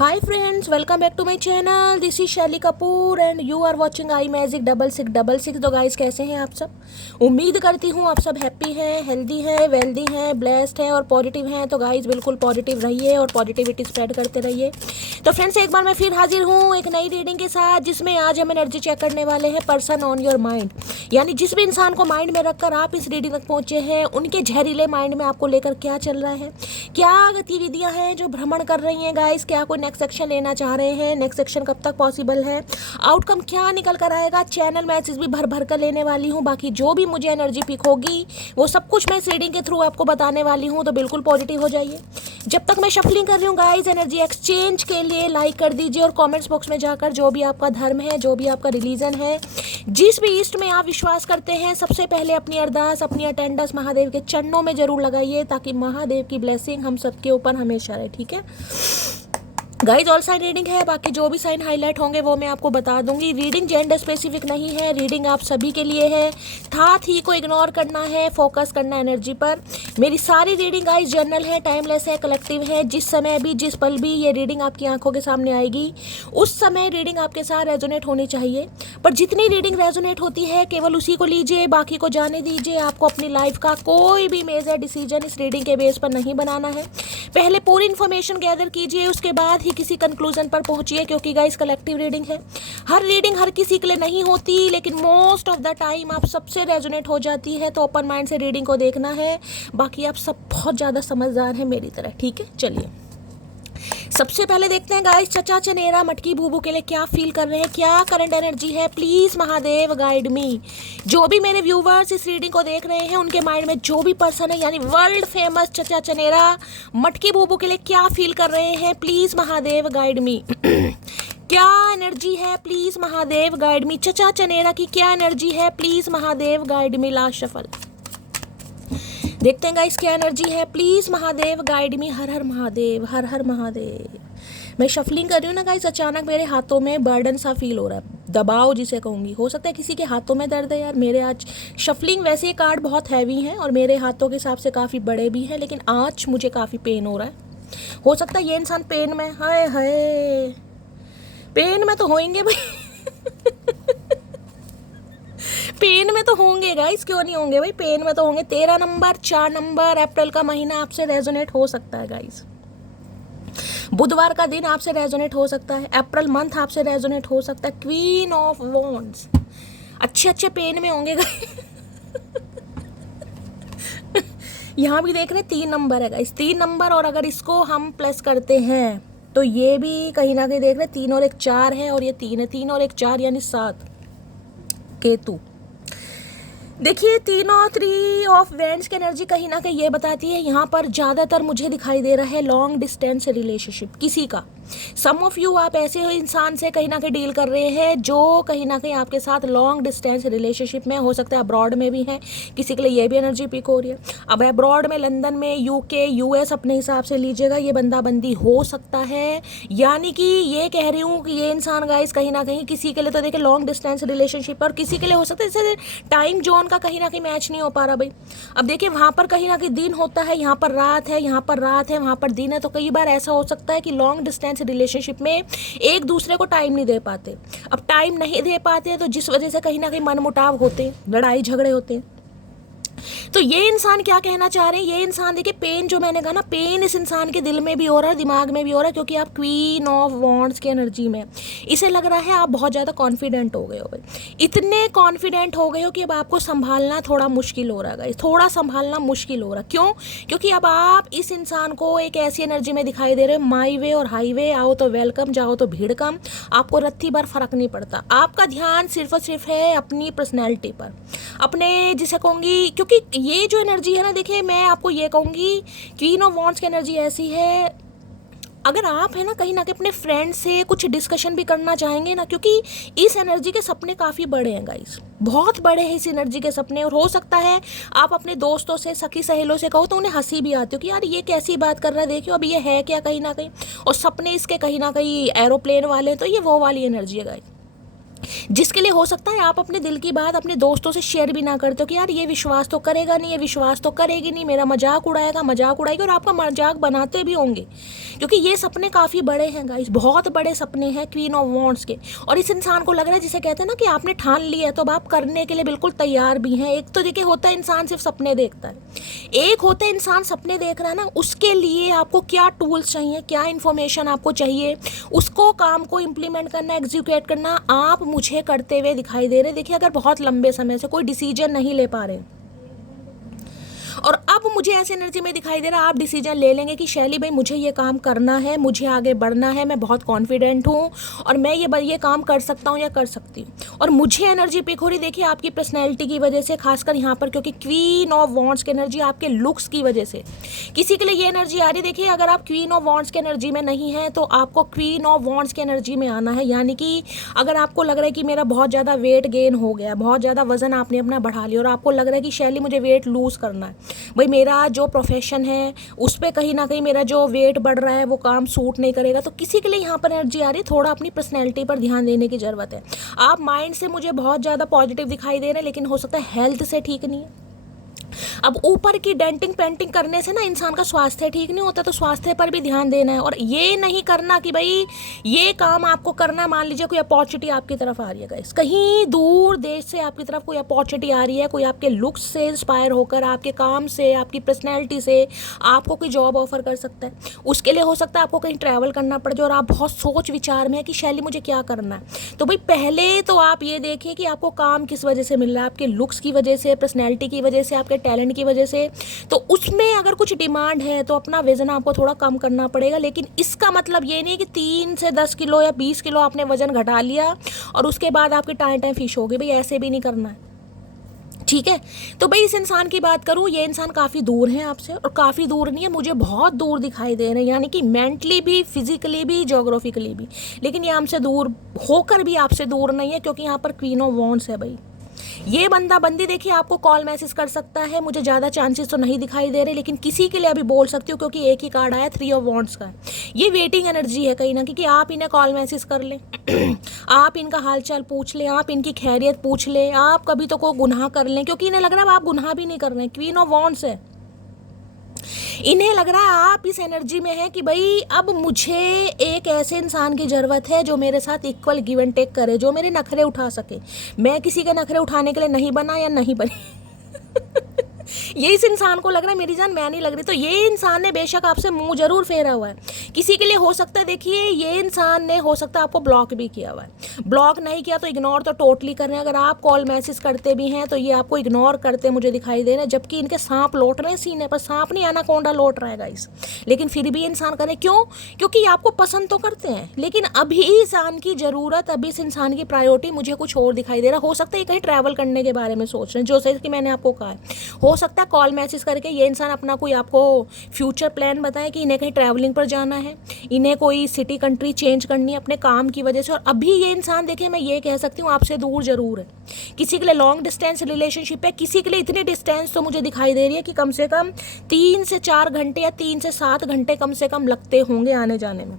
Hi friends, welcome back to my channel. This is Shaili Kapoor and you are watching I magic 6666। तो guys, कैसे हैं आप सब? उम्मीद करती हूँ आप सब हैप्पी हैं, हेल्दी हैं, वेल्दी हैं, ब्लेस्ड हैं और पॉजिटिव हैं। तो गाइस, बिल्कुल पॉजिटिव रहिए और पॉजिटिविटी स्प्रेड करते रहिए। तो फ्रेंड्स, एक बार मैं फिर हाजिर हूँ एक नई रीडिंग के साथ, जिसमें आज हम एनर्जी चेक करने वाले हैं पर्सन ऑन योर माइंड। यानी जिस भी इंसान को माइंड में रखकर आप इस रीडिंग तक पहुँचे हैं, उनके जहरीले माइंड में आपको लेकर क्या चल रहा है, क्या गतिविधियाँ हैं जो भ्रमण कर रही हैं। गाइस, क्या कोई नेक्स्ट सेक्शन लेना चाह रहे हैं, नेक्स्ट सेक्शन कब तक पॉसिबल है, आउटकम क्या निकल कर आएगा। चैनल मैसेज भी भर भर कर लेने वाली हूँ। बाकी जो भी मुझे एनर्जी पिक होगी वो सब कुछ मैं इस रीडिंग के थ्रू आपको बताने वाली हूँ। तो बिल्कुल पॉजिटिव हो जाइए। जब तक मैं शफलिंग कर रही हूँ गाइस, एनर्जी एक्सचेंज के लिए लाइक कर दीजिए और कमेंट्स बॉक्स में जाकर जो भी आपका धर्म है, जो भी आपका रिलीजन है, जिस भी ईस्ट में आप विश्वास करते हैं, सबसे पहले अपनी अरदास, अपनी अटेंडेंस महादेव के चरणों में जरूर लगाइए, ताकि महादेव की ब्लेसिंग हम सबके ऊपर हमेशा रहे। ठीक है गाइज, ऑल साइन रीडिंग है। बाकी जो भी साइन हाईलाइट होंगे वो मैं आपको बता दूंगी। रीडिंग जेंडर स्पेसिफिक नहीं है, रीडिंग आप सभी के लिए है। था थी को इग्नोर करना है, फोकस करना है एनर्जी पर। मेरी सारी रीडिंग गाइज जर्नल है, टाइमलेस है, कलेक्टिव है। जिस समय भी, जिस पल भी ये रीडिंग आपकी आंखों के सामने आएगी, उस समय रीडिंग आपके साथ रेजोनेट होनी चाहिए। पर जितनी रीडिंग रेजोनेट होती है केवल उसी को लीजिए, बाकी को जाने दीजिए। आपको अपनी लाइफ का कोई भी मेजर डिसीजन इस रीडिंग के बेस पर नहीं बनाना है। पहले पूरी इन्फॉर्मेशन गैदर कीजिए, उसके बाद किसी कंक्लूजन पर पहुंचिए, क्योंकि गाइस कलेक्टिव रीडिंग है। हर रीडिंग हर किसी के लिए नहीं होती, लेकिन मोस्ट ऑफ द टाइम आप सबसे रेजोनेट हो जाती है। तो ओपन माइंड से रीडिंग को देखना है। बाकी आप सब बहुत ज़्यादा समझदार हैं मेरी तरह। ठीक है, चलिए सबसे पहले देखते हैं गाइस, चचा चनेरा मटकी बूबू के लिए क्या फील कर रहे हैं, क्या करंट एनर्जी है। प्लीज महादेव गाइड मी। जो भी मेरे व्यूवर्स इस रीडिंग को देख रहे हैं, उनके माइंड में जो भी पर्सन है, यानी वर्ल्ड फेमस चचा चनेरा मटकी बूबू के लिए क्या फील कर रहे हैं, प्लीज महादेव गाइड मी। क्या एनर्जी है, प्लीज महादेव गाइड मी। चचा चनेरा की क्या एनर्जी है, please Mahadev guide me. Last shuffle देखते हैं गाइस, क्या एनर्जी है, प्लीज महादेव गाइड मी। हर हर महादेव, हर हर महादेव। मैं शफलिंग कर रही हूँ ना गाइस, अचानक मेरे हाथों में बर्डन सा फील हो रहा है, दबाव जिसे कहूँगी। हो सकता है किसी के हाथों में दर्द है यार। मेरे आज शफलिंग, वैसे ये कार्ड बहुत हैवी हैं और मेरे हाथों के हिसाब से काफ़ी बड़े भी हैं, लेकिन आज मुझे काफ़ी पेन हो रहा है। हो सकता है ये इंसान पेन में, हाय हाय, पेन में तो होंगे भाई। पेन में तो होंगे गाइस, क्यों नहीं होंगे भाई, पेन में तो होंगे। 13 नंबर, 4 नंबर, अप्रैल का महीना आपसे रेजोनेट हो सकता है गाइस। बुधवार का दिन आपसे रेजोनेट हो सकता है। अप्रैल मंथ आपसे रेजोनेट हो सकता है। क्वीन ऑफ वॉन्ड्स, अच्छे अच्छे पेन में होंगे गाइस। यहाँ भी देख रहे 3 नंबर है गाइस, 3 नंबर, और अगर इसको हम प्लस करते हैं तो ये भी कहीं ना कहीं देख रहे 3 और 1 4 है, और ये 3 है, 3 और 1 4 यानी 7। केतु देखिए, 3 और 3 ऑफ वेंड्स की एनर्जी कहीं ना कहीं ये बताती है, यहाँ पर ज़्यादातर मुझे दिखाई दे रहा है लॉन्ग डिस्टेंस रिलेशनशिप किसी का। सम ऑफ यू, आप ऐसे इंसान से कहीं ना कहीं डील कर रहे हैं जो कहीं ना कहीं आपके साथ लॉन्ग डिस्टेंस रिलेशनशिप में, हो सकता है अब्रॉड में भी हैं। किसी के लिए ये भी एनर्जी पिक हो रही है। अब अब्रॉड में, लंदन में, यूके, यूएस, अपने हिसाब से लीजिएगा, ये बंदा बंदी हो सकता है। यानी कि ये कह रही हूँ कि ये इंसान गाइस कहीं ना कहीं किसी के लिए तो देखिए लॉन्ग डिस्टेंस रिलेशनशिप, और किसी के लिए हो सकता है जैसे टाइम जोन का कहीं ना कहीं मैच नहीं हो पा रहा भाई। अब देखिए, वहाँ पर कहीं ना कहीं दिन होता है, यहाँ पर रात है, यहाँ पर रात है, वहाँ पर दिन है। तो कई बार ऐसा हो सकता है कि लॉन्ग डिस्टेंस रिलेशनशिप में एक दूसरे को टाइम नहीं दे पाते। अब टाइम नहीं दे पाते तो जिस वजह से कहीं ना कहीं मनमुटाव होते हैं, लड़ाई झगड़े होते हैं। तो ये इंसान क्या कहना चाह रहे हैं, ये इंसान देखिए, पेन जो मैंने कहा ना, पेन इस इंसान के दिल में भी हो रहा है, दिमाग में भी हो रहा है, क्योंकि आप क्वीन ऑफ वॉन्ड्स की एनर्जी में, इसे लग रहा है आप बहुत ज़्यादा कॉन्फिडेंट हो गए हो भाई। इतने कॉन्फिडेंट हो गए हो कि अब आपको संभालना थोड़ा मुश्किल हो रहा है, थोड़ा संभालना मुश्किल हो रहा है। क्यों? क्योंकि अब आप इस इंसान को एक ऐसी एनर्जी में दिखाई दे रहे हो, माई वे और हाईवे, आओ तो वेलकम, जाओ तो भीड़ कम, आपको रत्ती भर फर्क नहीं पड़ता। आपका ध्यान सिर्फ और सिर्फ है अपनी पर्सनैलिटी पर, अपने जिसे कहूँगी, क्योंकि ये जो एनर्जी है ना, देखिए मैं आपको ये कहूँगी, क्वीन ऑफ वॉन्ड्स की एनर्जी ऐसी है, अगर आप है ना कहीं ना कहीं अपने फ्रेंड से कुछ डिस्कशन भी करना चाहेंगे ना, क्योंकि इस एनर्जी के सपने काफ़ी बड़े हैं गाइस, बहुत बड़े हैं इस एनर्जी के सपने। और हो सकता है आप अपने दोस्तों से, सखी सहेलों से कहो तो उन्हें हंसी भी आती हो कि यार ये कैसी बात कर रहा है, देखियो अब ये है क्या, कहीं ना कहीं। और सपने इसके कहीं ना कहीं एरोप्लेन वाले, तो ये वो वाली एनर्जी है गाइस। जिसके लिए हो सकता है आप अपने दिल की बात अपने दोस्तों से शेयर भी ना करते हो कि यार ये विश्वास तो करेगा नहीं, ये विश्वास तो करेगी नहीं, मेरा मजाक उड़ाएगा, मजाक उड़ाएगी, और आपका मजाक बनाते भी होंगे, क्योंकि ये सपने काफ़ी बड़े हैं गाइस, बहुत बड़े सपने हैं क्वीन ऑफ वॉन्ड्स के। और इस इंसान को लग रहा है, जिसे कहते हैं ना कि आपने ठान लिया है तो अब आप करने के लिए बिल्कुल तैयार भी हैं। एक तो देखिए होता है इंसान सिर्फ सपने देखता है, एक होता है इंसान सपने देख रहा है ना, उसके लिए आपको क्या टूल्स चाहिए, क्या इन्फॉर्मेशन आपको चाहिए, उसको काम को इम्प्लीमेंट करना, एग्जीक्यूट करना, आप मुझे करते हुए दिखाई दे रहे। देखिए अगर बहुत लंबे समय से कोई डिसीजन नहीं ले पा रहे और अब मुझे ऐसे एनर्जी में दिखाई दे रहा है आप डिसीजन ले लेंगे कि शैली भाई मुझे ये काम करना है, मुझे आगे बढ़ना है, मैं बहुत कॉन्फिडेंट हूँ और मैं ये काम कर सकता हूँ या कर सकती हूँ। और मुझे एनर्जी पिक हो रही देखिए आपकी पर्सनैलिटी की वजह से, खासकर यहाँ पर, क्योंकि क्वीन ऑफ वॉन्ड्स की एनर्जी आपके लुक्स की वजह से किसी के लिए ये एनर्जी आ रही। देखिए अगर आप क्वीन ऑफ वॉन्ड्स की एनर्जी में नहीं है तो आपको क्वीन ऑफ वॉन्ड्स की एनर्जी में आना है। यानी कि अगर आपको लग रहा है कि मेरा बहुत ज़्यादा वेट गेन हो गया, बहुत ज़्यादा वजन आपने अपना बढ़ा लिया और आपको लग रहा है कि शैली मुझे वेट लूज़ करना है, भाई मेरा जो प्रोफेशन है उस पर कहीं ना कहीं मेरा जो वेट बढ़ रहा है वो काम सूट नहीं करेगा, तो किसी के लिए यहाँ पर एनर्जी आ रही है थोड़ा अपनी पर्सनैलिटी पर ध्यान देने की ज़रूरत है। आप माइंड से मुझे बहुत ज़्यादा पॉजिटिव दिखाई दे रहे हैं, लेकिन हो सकता है हेल्थ से ठीक नहीं है। अब ऊपर की डेंटिंग पेंटिंग करने से ना इंसान का स्वास्थ्य ठीक नहीं होता, तो स्वास्थ्य पर भी ध्यान देना है। और ये नहीं करना कि भाई ये काम आपको करना, मान लीजिए कोई अपॉर्चुनिटी आपकी तरफ आ रही है गाइस, कहीं दूर देश से आपकी तरफ कोई अपॉर्चुनिटी आ रही है, कोई आपके लुक्स से इंस्पायर होकर, आपके काम से, आपकी पर्सनैलिटी से आपको कोई जॉब ऑफर कर सकता है। उसके लिए हो सकता है आपको कहीं ट्रैवल करना पड़ जाए और आप बहुत सोच विचार में है कि शैली मुझे क्या करना है। तो भाई पहले तो आप ये देखिए कि आपको काम किस वजह से मिल रहा है, आपके लुक्स की वजह से, पर्सनैलिटी की वजह से, आपके टैलेंट की वजह से। तो उसमें अगर कुछ डिमांड है तो अपना वजन आपको थोड़ा कम करना पड़ेगा, लेकिन इसका मतलब ये नहीं कि 3 से 10 किलो या 20 किलो आपने वजन घटा लिया और उसके बाद आपकी टाइम फिश होगी, भाई ऐसे भी नहीं करना है, ठीक है। तो भाई इस इंसान की बात करूँ, ये इंसान काफ़ी दूर है आपसे, और काफ़ी दूर नहीं है, मुझे बहुत दूर दिखाई दे रहे हैं, यानी कि मेंटली भी, फिजिकली भी, जोग्राफिकली भी। लेकिन ये हमसे दूर होकर भी आपसे दूर नहीं है, क्योंकि यहाँ पर क्वीन ऑफ वॉन्ड्स है भाई। ये बंदा बंदी देखिए आपको कॉल मैसेज कर सकता है, मुझे ज़्यादा चांसेस तो नहीं दिखाई दे रहे, लेकिन किसी के लिए अभी बोल सकती हूँ, क्योंकि एक ही कार्ड आया 3 ऑफ वॉन्ड्स का। ये वेटिंग एनर्जी है कहीं ना, क्योंकि आप इन्हें कॉल मैसेज कर लें आप इनका हालचाल पूछ लें, आप इनकी खैरियत पूछ लें, आप कभी तो कोई गुनाह कर लें, क्योंकि इन्हें लग रहा है आप गुनाह भी नहीं कर रहे हैं। क्वीन ऑफ वॉन्ड्स है, इन्हें लग रहा है आप इस एनर्जी में है कि भाई अब मुझे एक ऐसे इंसान की ज़रूरत है जो मेरे साथ इक्वल गिव एंड टेक करे, जो मेरे नखरे उठा सके। मैं किसी के नखरे उठाने के लिए नहीं बना या नहीं बनी ये इस इंसान को लग रहा है मेरी जान मैं नहीं लग रही। तो ये इंसान ने बेशक आपसे मुंह जरूर फेरा हुआ है, किसी के लिए हो सकता है। देखिए ये इंसान ने हो सकता है आपको ब्लॉक भी किया हुआ है, ब्लॉक नहीं किया तो इग्नोर तो टोटली कर रहे हैं। अगर आप कॉल मैसेज करते भी हैं तो ये आपको इग्नोर करते मुझे दिखाई दे रहे हैं, जबकि इनके सांप लौट रहे हैं सीने पर, सांप नहीं एनाकोंडा लौट रहा है गाइस। लेकिन फिर भी इंसान करे क्यों? क्योंकि ये आपको पसंद तो करते हैं, लेकिन अभी इंसान की ज़रूरत, अभी इस इंसान की प्रायोरिटी मुझे कुछ और दिखाई दे रहा। हो सकता है कहीं ट्रैवल करने के बारे में सोच रहे हैं, जो सही कि मैंने आपको कहा है। हो सकता है कॉल मैसेज करके ये इंसान अपना कोई आपको फ्यूचर प्लान बताए कि इन्हें कहीं ट्रैवलिंग पर जाना है, इन्हें कोई सिटी कंट्री चेंज करनी है अपने काम की वजह से। और अभी ये इंसान देखिए मैं ये कह सकती हूँ आपसे दूर जरूर है। किसी के लिए लॉन्ग डिस्टेंस रिलेशनशिप है, किसी के लिए इतनी डिस्टेंस तो मुझे दिखाई दे रही है कि कम से कम 3 से 4 घंटे या 3 से 7 घंटे कम से कम लगते होंगे आने जाने में।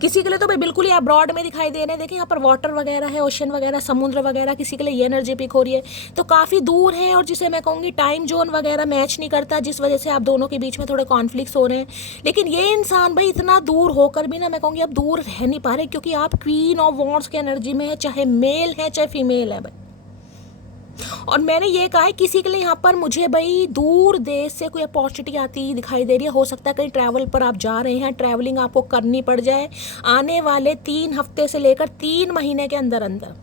किसी के लिए तो भाई बिल्कुल ही अब्रॉड में दिखाई दे रहे हैं। देखिए यहाँ पर वाटर वगैरह है, ओशन वगैरह, समुद्र वगैरह, किसी के लिए ये एनर्जी पिक हो रही है तो काफ़ी दूर है, और जिसे मैं कहूँगी टाइम जोन वगैरह मैच नहीं करता, जिस वजह से आप दोनों के बीच में थोड़े कॉन्फ्लिक्ट्स हो रहे हैं। लेकिन ये इंसान भाई इतना दूर होकर भी ना मैं कहूँगी आप दूर रह नहीं पा रहे, क्योंकि आप क्वीन ऑफ वॉन्ड्स की एनर्जी में है, चाहे मेल है चाहे फीमेल है भाई। और मैंने ये कहा है किसी के लिए यहाँ पर मुझे भाई दूर देश से कोई अपॉर्चुनिटी आती दिखाई दे रही है। हो सकता है कहीं ट्रैवल पर आप जा रहे हैं, ट्रैवलिंग आपको करनी पड़ जाए आने वाले 3 हफ्ते से लेकर 3 महीने के अंदर अंदर।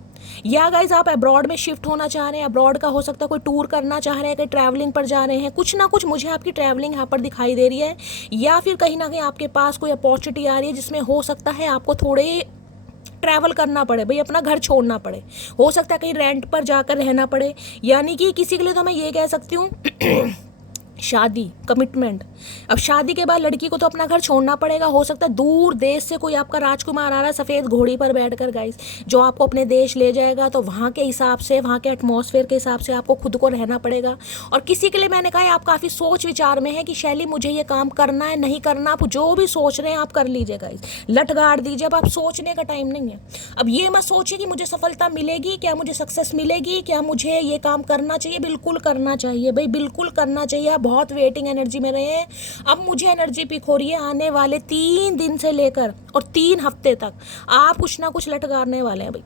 या गाइज आप अब्रॉड में शिफ्ट होना चाह रहे हैं, अब्रॉड का हो सकता है कोई टूर करना चाह रहे हैं, कहीं ट्रैवलिंग पर जा रहे हैं, कुछ ना कुछ मुझे आपकी ट्रैवलिंग यहाँ पर दिखाई दे रही है। या फिर कहीं ना कहीं आपके पास कोई अपॉर्चुनिटी आ रही है जिसमें हो सकता है आपको थोड़े ट्रैवल करना पड़े, भाई अपना घर छोड़ना पड़े, हो सकता है कहीं रेंट पर जाकर रहना पड़े। यानी कि किसी के लिए तो मैं ये कह सकती हूँ शादी, कमिटमेंट। अब शादी के बाद लड़की को तो अपना घर छोड़ना पड़ेगा। हो सकता है दूर देश से कोई आपका राजकुमार आ रहा है सफ़ेद घोड़ी पर बैठकर गाइस, जो आपको अपने देश ले जाएगा। तो वहाँ के हिसाब से, वहाँ के एटमॉस्फेयर के हिसाब से आपको खुद को रहना पड़ेगा। और किसी के लिए मैंने कहा आप काफ़ी सोच विचार में है कि शैली मुझे ये काम करना है नहीं करना। आप जो भी सोच रहे हैं आप कर लीजिए गाइस, लट गाड़ दीजिए। अब आप सोचने का टाइम नहीं है। अब ये मत सोचिए कि मुझे सफलता मिलेगी, क्या मुझे सक्सेस मिलेगी, क्या मुझे ये काम करना चाहिए। बिल्कुल करना चाहिए भाई, बिल्कुल करना चाहिए। आप बहुत वेटिंग एनर्जी में रहे हैं। अब मुझे एनर्जी पिक हो रही है आने वाले 3 दिन से लेकर और 3 हफ्ते तक आप कुछ ना कुछ लटकाने वाले हैं भाई।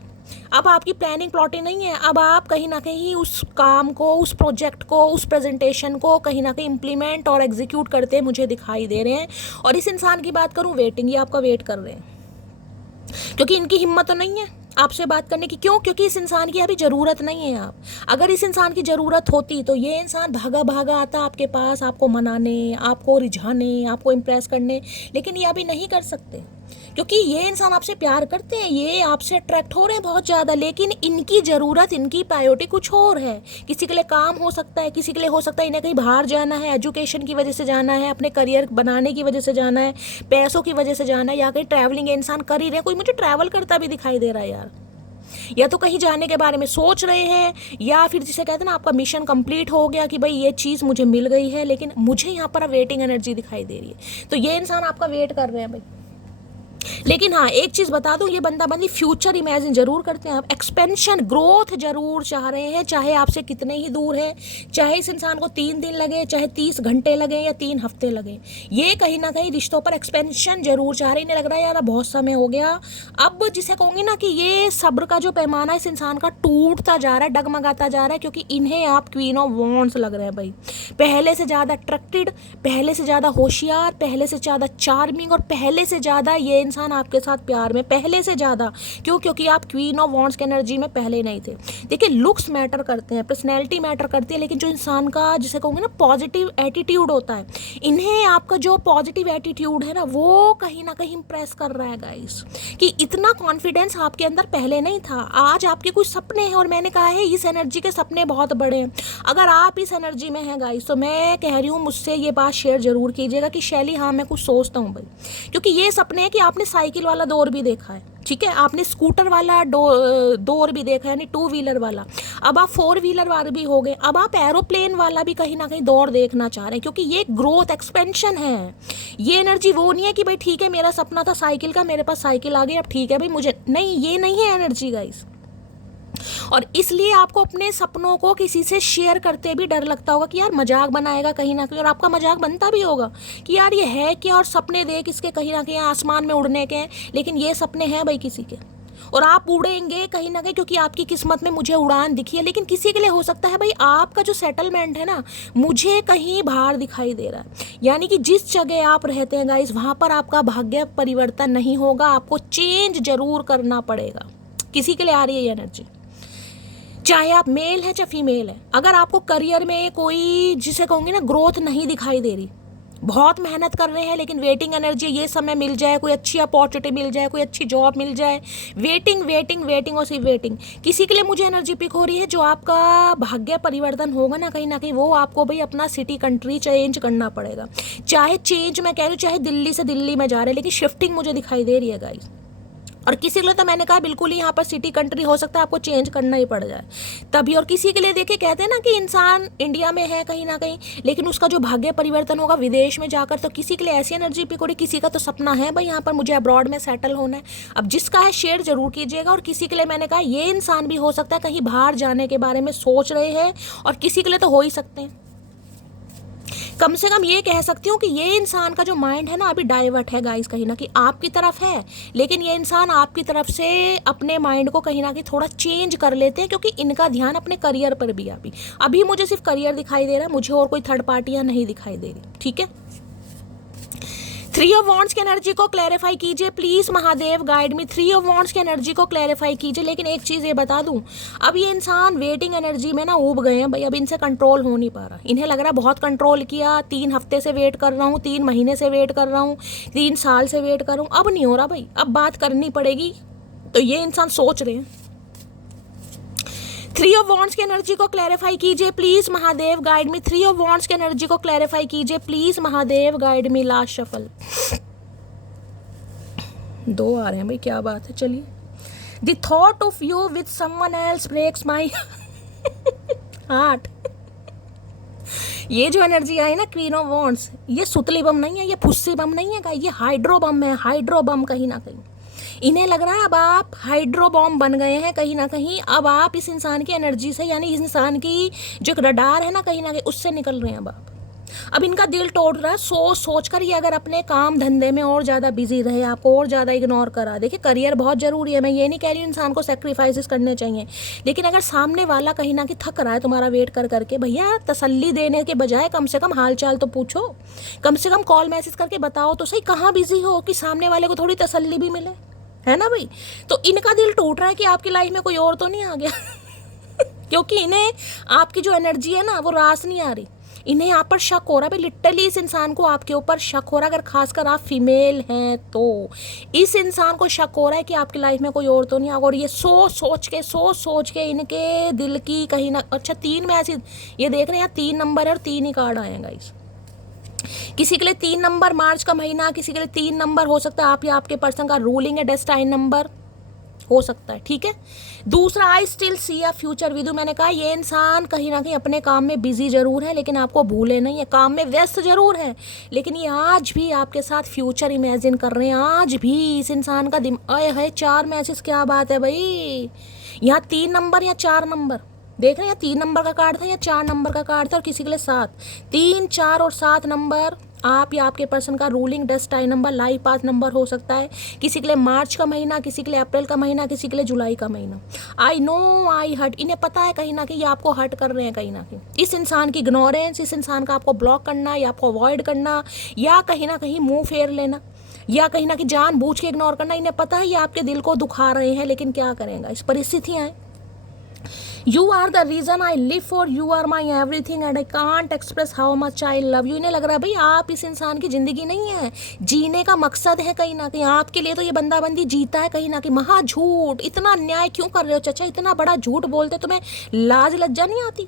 अब आपकी प्लानिंग प्लॉटिंग नहीं है। अब आप कहीं ना कहीं उस काम को, उस प्रोजेक्ट को, उस प्रेजेंटेशन को कहीं ना कहीं इम्प्लीमेंट और एग्जीक्यूट करते मुझे दिखाई दे रहे हैं। और इस इंसान की बात करूं, वेटिंग, ये आपका वेट कर रहे हैं क्योंकि इनकी हिम्मत तो नहीं है आपसे बात करने की। क्यों? क्योंकि इस इंसान की अभी ज़रूरत नहीं है। आप अगर इस इंसान की ज़रूरत होती तो ये इंसान भागा भागा आता आपके पास, आपको मनाने, आपको रिझाने, आपको इम्प्रेस करने। लेकिन ये अभी नहीं कर सकते क्योंकि ये इंसान आपसे प्यार करते हैं, ये आपसे अट्रैक्ट हो रहे हैं बहुत ज़्यादा। लेकिन इनकी ज़रूरत, इनकी प्रायोरिटी कुछ और है। किसी के लिए काम हो सकता है, किसी के लिए हो सकता है इन्हें कहीं बाहर जाना है, एजुकेशन की वजह से जाना है, अपने करियर बनाने की वजह से जाना है, पैसों की वजह से जाना है, या कहीं ट्रैवलिंग इंसान कर ही रहे। कोई मुझे ट्रैवल करता भी दिखाई दे रहा है यार, या तो कहीं जाने के बारे में सोच रहे हैं, या फिर जिसे कहते हैं ना आपका मिशन कंप्लीट हो गया कि भाई ये चीज़ मुझे मिल गई है। लेकिन मुझे यहाँ पर वेटिंग एनर्जी दिखाई दे रही है। तो ये इंसान आपका वेट कर रहे हैं भाई। लेकिन हाँ, एक चीज़ बता दूं, ये बंदा बंदी फ्यूचर इमेजिन जरूर करते हैं। आप एक्सपेंशन, ग्रोथ जरूर चाह रहे हैं, चाहे आपसे कितने ही दूर है, चाहे इस इंसान को 3 दिन लगे, चाहे 30 घंटे लगे, या 3 हफ्ते लगे। ये कहीं ना कहीं रिश्तों पर एक्सपेंशन जरूर चाह रहे हैं। इन्हें लग रहा है यार बहुत समय हो गया। अब जिसे कहूँगी ना कि ये सब्र का जो पैमाना इस इंसान का टूटता जा रहा है, डगमगाता जा रहा है, क्योंकि इन्हें आप क्वीन ऑफ वॉन्ड्स लग रहे हैं भाई। पहले से ज़्यादा अट्रैक्टेड, पहले से ज़्यादा होशियार, पहले से ज़्यादा चार्मिंग, और पहले से ज़्यादा ये इंसान आपके साथ प्यार में, पहले से ज़्यादा। क्यों? क्योंकि आप क्वीन ऑफ वॉन्ड्स की एनर्जी में पहले नहीं थे। देखिए, लुक्स मैटर करते हैं, पर्सनैलिटी मैटर करती है, लेकिन जो इंसान का जिसे कहूँगे ना पॉजिटिव एटीट्यूड होता है, इन्हें आपका जो पॉजिटिव एटीट्यूड है ना वो कहीं ना कहीं इंप्रेस कर रहा है गाइस, कि इतना कॉन्फिडेंस आपके अंदर पहले नहीं था। आज आपके कुछ सपने हैं, और मैंने कहा है इस एनर्जी के सपने बहुत बड़े हैं। अगर आप इस एनर्जी में हैं गाइस, तो मैं कह रही हूँ मुझसे ये बात शेयर जरूर कीजिएगा कि शैली हाँ मैं कुछ सोचता हूँ भाई। क्योंकि ये सपने हैं कि आपने साइकिल वाला दौर भी देखा है, ठीक है, आपने स्कूटर वाला दौर भी देखा है, यानी 2 व्हीलर वाला। अब आप 4 व्हीलर वाले भी हो गए, अब आप एरोप्लेन वाला भी कहीं ना कहीं दौर देखना चाह रहे हैं, क्योंकि ये ग्रोथ एक्सपेंशन है। ये एनर्जी वो नहीं है कि भाई ठीक है मेरा सपना था साइकिल का, मेरे पास साइकिल आ गई, अब ठीक है भाई मुझे नहीं, ये नहीं है एनर्जी गाइस। और इसलिए आपको अपने सपनों को किसी से शेयर करते भी डर लगता होगा कि यार मजाक बनाएगा कहीं ना कहीं, और आपका मजाक बनता भी होगा कि यार ये है क्या, और सपने देख इसके कहीं ना कहीं आसमान में उड़ने के हैं, लेकिन ये सपने हैं भाई किसी के, और आप उड़ेंगे कहीं ना कहीं क्योंकि आपकी किस्मत में मुझे उड़ान दिखी है। लेकिन किसी के लिए हो सकता है भाई आपका जो सेटलमेंट है ना मुझे कहीं बाहर दिखाई दे रहा है, यानी कि जिस जगह आप रहते हैं गाइस वहाँ पर आपका भाग्य परिवर्तन नहीं होगा, आपको चेंज जरूर करना पड़ेगा। किसी के लिए आ रही है ये एनर्जी, चाहे आप मेल है चाहे फीमेल है। अगर आपको करियर में कोई जिसे कहूँगी ना ग्रोथ नहीं दिखाई दे रही, बहुत मेहनत कर रहे हैं लेकिन वेटिंग एनर्जी, ये समय मिल जाए, कोई अच्छी अपॉर्चुनिटी मिल जाए, कोई अच्छी जॉब मिल जाए, वेटिंग वेटिंग वेटिंग और सिर्फ वेटिंग। किसी के लिए मुझे एनर्जी पिक हो रही है, जो आपका भाग्य परिवर्तन होगा ना कहीं ना कहीं, वो आपको भाई अपना सिटी कंट्री चेंज करना पड़ेगा। चाहे चेंज मैं कह रही हूँ, चाहे दिल्ली से दिल्ली में जा रहे हैं, लेकिन शिफ्टिंग मुझे दिखाई दे रही है गाइस। और किसी के लिए तो मैंने कहा बिल्कुल ही यहाँ पर सिटी कंट्री हो सकता है आपको चेंज करना ही पड़ जाए तभी। और किसी के लिए देखिए, कहते हैं ना कि इंसान इंडिया में है कहीं ना कहीं, लेकिन उसका जो भाग्य परिवर्तन होगा विदेश में जाकर। तो किसी के लिए ऐसी एनर्जी पिक हो रही, किसी का तो सपना है भाई यहाँ पर मुझे अब्रॉड में सेटल होना है। अब जिसका है शेयर जरूर कीजिएगा। और किसी के लिए मैंने कहा ये इंसान भी हो सकता है कहीं बाहर जाने के बारे में सोच रहे हैं, और किसी के लिए तो हो ही सकते हैं। कम से कम ये कह सकती हूँ कि ये इंसान का जो माइंड है ना अभी डाइवर्ट है गाइस, कहीं ना कहीं आपकी तरफ है, लेकिन ये इंसान आपकी तरफ से अपने माइंड को कहीं ना कहीं थोड़ा चेंज कर लेते हैं, क्योंकि इनका ध्यान अपने करियर पर भी अभी मुझे सिर्फ करियर दिखाई दे रहा है, मुझे और कोई थर्ड पार्टियाँ नहीं दिखाई दे रही, ठीक है। 3 ऑफ वॉन्ड्स की एनर्जी को क्लैरिफाई कीजिए please Mahadev, guide me. 3 of wands की एनर्जी को क्लैरिफाई कीजिए। लेकिन एक चीज़ ये बता दूं, अब ये इंसान वेटिंग एनर्जी में ना ऊब गए हैं भाई, अब इनसे कंट्रोल हो नहीं पा रहा। इन्हें लग रहा है बहुत कंट्रोल किया, 3 हफ्ते से वेट कर रहा हूँ, 3 महीने से वेट कर रहा हूँ, 3 साल से वेट कर रहा हूँ, अब नहीं हो रहा भाई, अब बात करनी पड़ेगी। तो ये इंसान सोच रहे हैं थ्री ऑफ वॉन्ड्स की एनर्जी को क्लैरिफाई कीजिए please Mahadev, guide me. Three of wands की एनर्जी को क्लैरिफाई कीजिए please Mahadev, guide me. Last shuffle, 2 आ रहे हैं भाई, क्या बात है। चलिए, the thought of you with someone else breaks my heart. ये जो एनर्जी आई ना क्वीन ऑफ वॉन्ड्स, ये सुतली बम नहीं है, ये फुस्सी बम नहीं है, ये हाइड्रो बम है, हाइड्रो बम। कहीं ना कहीं इन्हें लग रहा है अब आप हाइड्रो बॉम्ब बन गए हैं कहीं ना कहीं। अब आप इस इंसान की एनर्जी से, यानी इस इंसान की जो एक रडार है ना कहीं ना कहीं, उससे निकल रहे हैं अब आप। अब इनका दिल टूट रहा है सोच सोच कर। ये अगर अपने काम धंधे में और ज़्यादा बिजी रहे, आपको और ज़्यादा इग्नोर करा। देखिए, करियर बहुत ज़रूरी है, मैं ये नहीं कह रही हूँ इंसान को सेक्रीफाइसेस करने चाहिए, लेकिन अगर सामने वाला कहीं ना कहीं थक रहा है तुम्हारा वेट कर करके, भैया तसल्ली देने के बजाय कम से कम हाल चाल तो पूछो, कम से कम कॉल मैसेज करके बताओ तो सही कहाँ बिजी हो, कि सामने वाले को थोड़ी तसल्ली भी मिले, है ना भाई। तो इनका दिल टूट रहा है कि आपकी लाइफ में कोई और तो नहीं आ गया क्योंकि इन्हें आपकी जो एनर्जी है ना वो रास नहीं आ रही। इन्हें यहाँ पर शक हो रहा है भाई, लिटरली इस इंसान को आपके ऊपर शक हो रहा है। अगर खासकर आप फीमेल हैं तो इस इंसान को शक हो रहा है कि आपकी लाइफ में कोई और तो नहीं आ। और ये सोच सोच के इनके दिल की कहीं ना, अच्छा 3 में ऐसी ये देख रहे हैं 3 नंबर है और 3 ही कार्ड आएगा इस। किसी के लिए 3 नंबर मार्च का महीना, किसी के लिए 3 नंबर हो सकता है आप या आपके पर्सन का रूलिंग है डेस्टाइन नंबर हो सकता है, ठीक है। दूसरा, I still see a future with you. मैंने कहा ये इंसान कहीं ना कहीं अपने काम में बिजी जरूर है, लेकिन आपको भूले नहीं है। काम में व्यस्त जरूर है, लेकिन ये आज भी आपके साथ फ्यूचर इमेजिन कर रहे हैं। आज भी इस इंसान का दिमाग है 4 मैसेज, क्या बात है भाई। यहाँ 3 नंबर या 4 नंबर देख रहे हैं, 3 नंबर का कार्ड था या 4 नंबर का कार्ड था, और किसी के लिए 7, 3, 4 और 7 नंबर आप या आपके पर्सन का ruling destined number, life path number हो सकता है। किसी के लिए मार्च का महीना, किसी के लिए अप्रैल का महीना, किसी के लिए जुलाई का महीना। आई नो आई हर्ट, इन्हें पता है कहीं ना कहीं ये आपको हर्ट कर रहे हैं कहीं ना कहीं। इस इंसान की इग्नोरेंस, इस इंसान का आपको ब्लॉक करना या आपको अवॉइड करना या कहीं ना कहीं मुंह फेर लेना या कहीं ना कहीं जानबूझ के इग्नोर करना, इन्हें पता है ये आपके दिल को दुखा रहे हैं, लेकिन क्या करेंगे, इस परिस्थितियाँ हैं। You are the reason I live for, you are my everything and I can't express how much I love you। इन्हें लग रहा है भाई आप इस इंसान की ज़िंदगी नहीं है, जीने का मकसद है कहीं ना कहीं। आपके लिए तो ये बंदाबंदी जीता है कहीं ना कहीं। महा झूठ, इतना अन्याय क्यों कर रहे हो चाचा, इतना बड़ा झूठ बोलते, तुम्हें लाज लज्जा नहीं आती।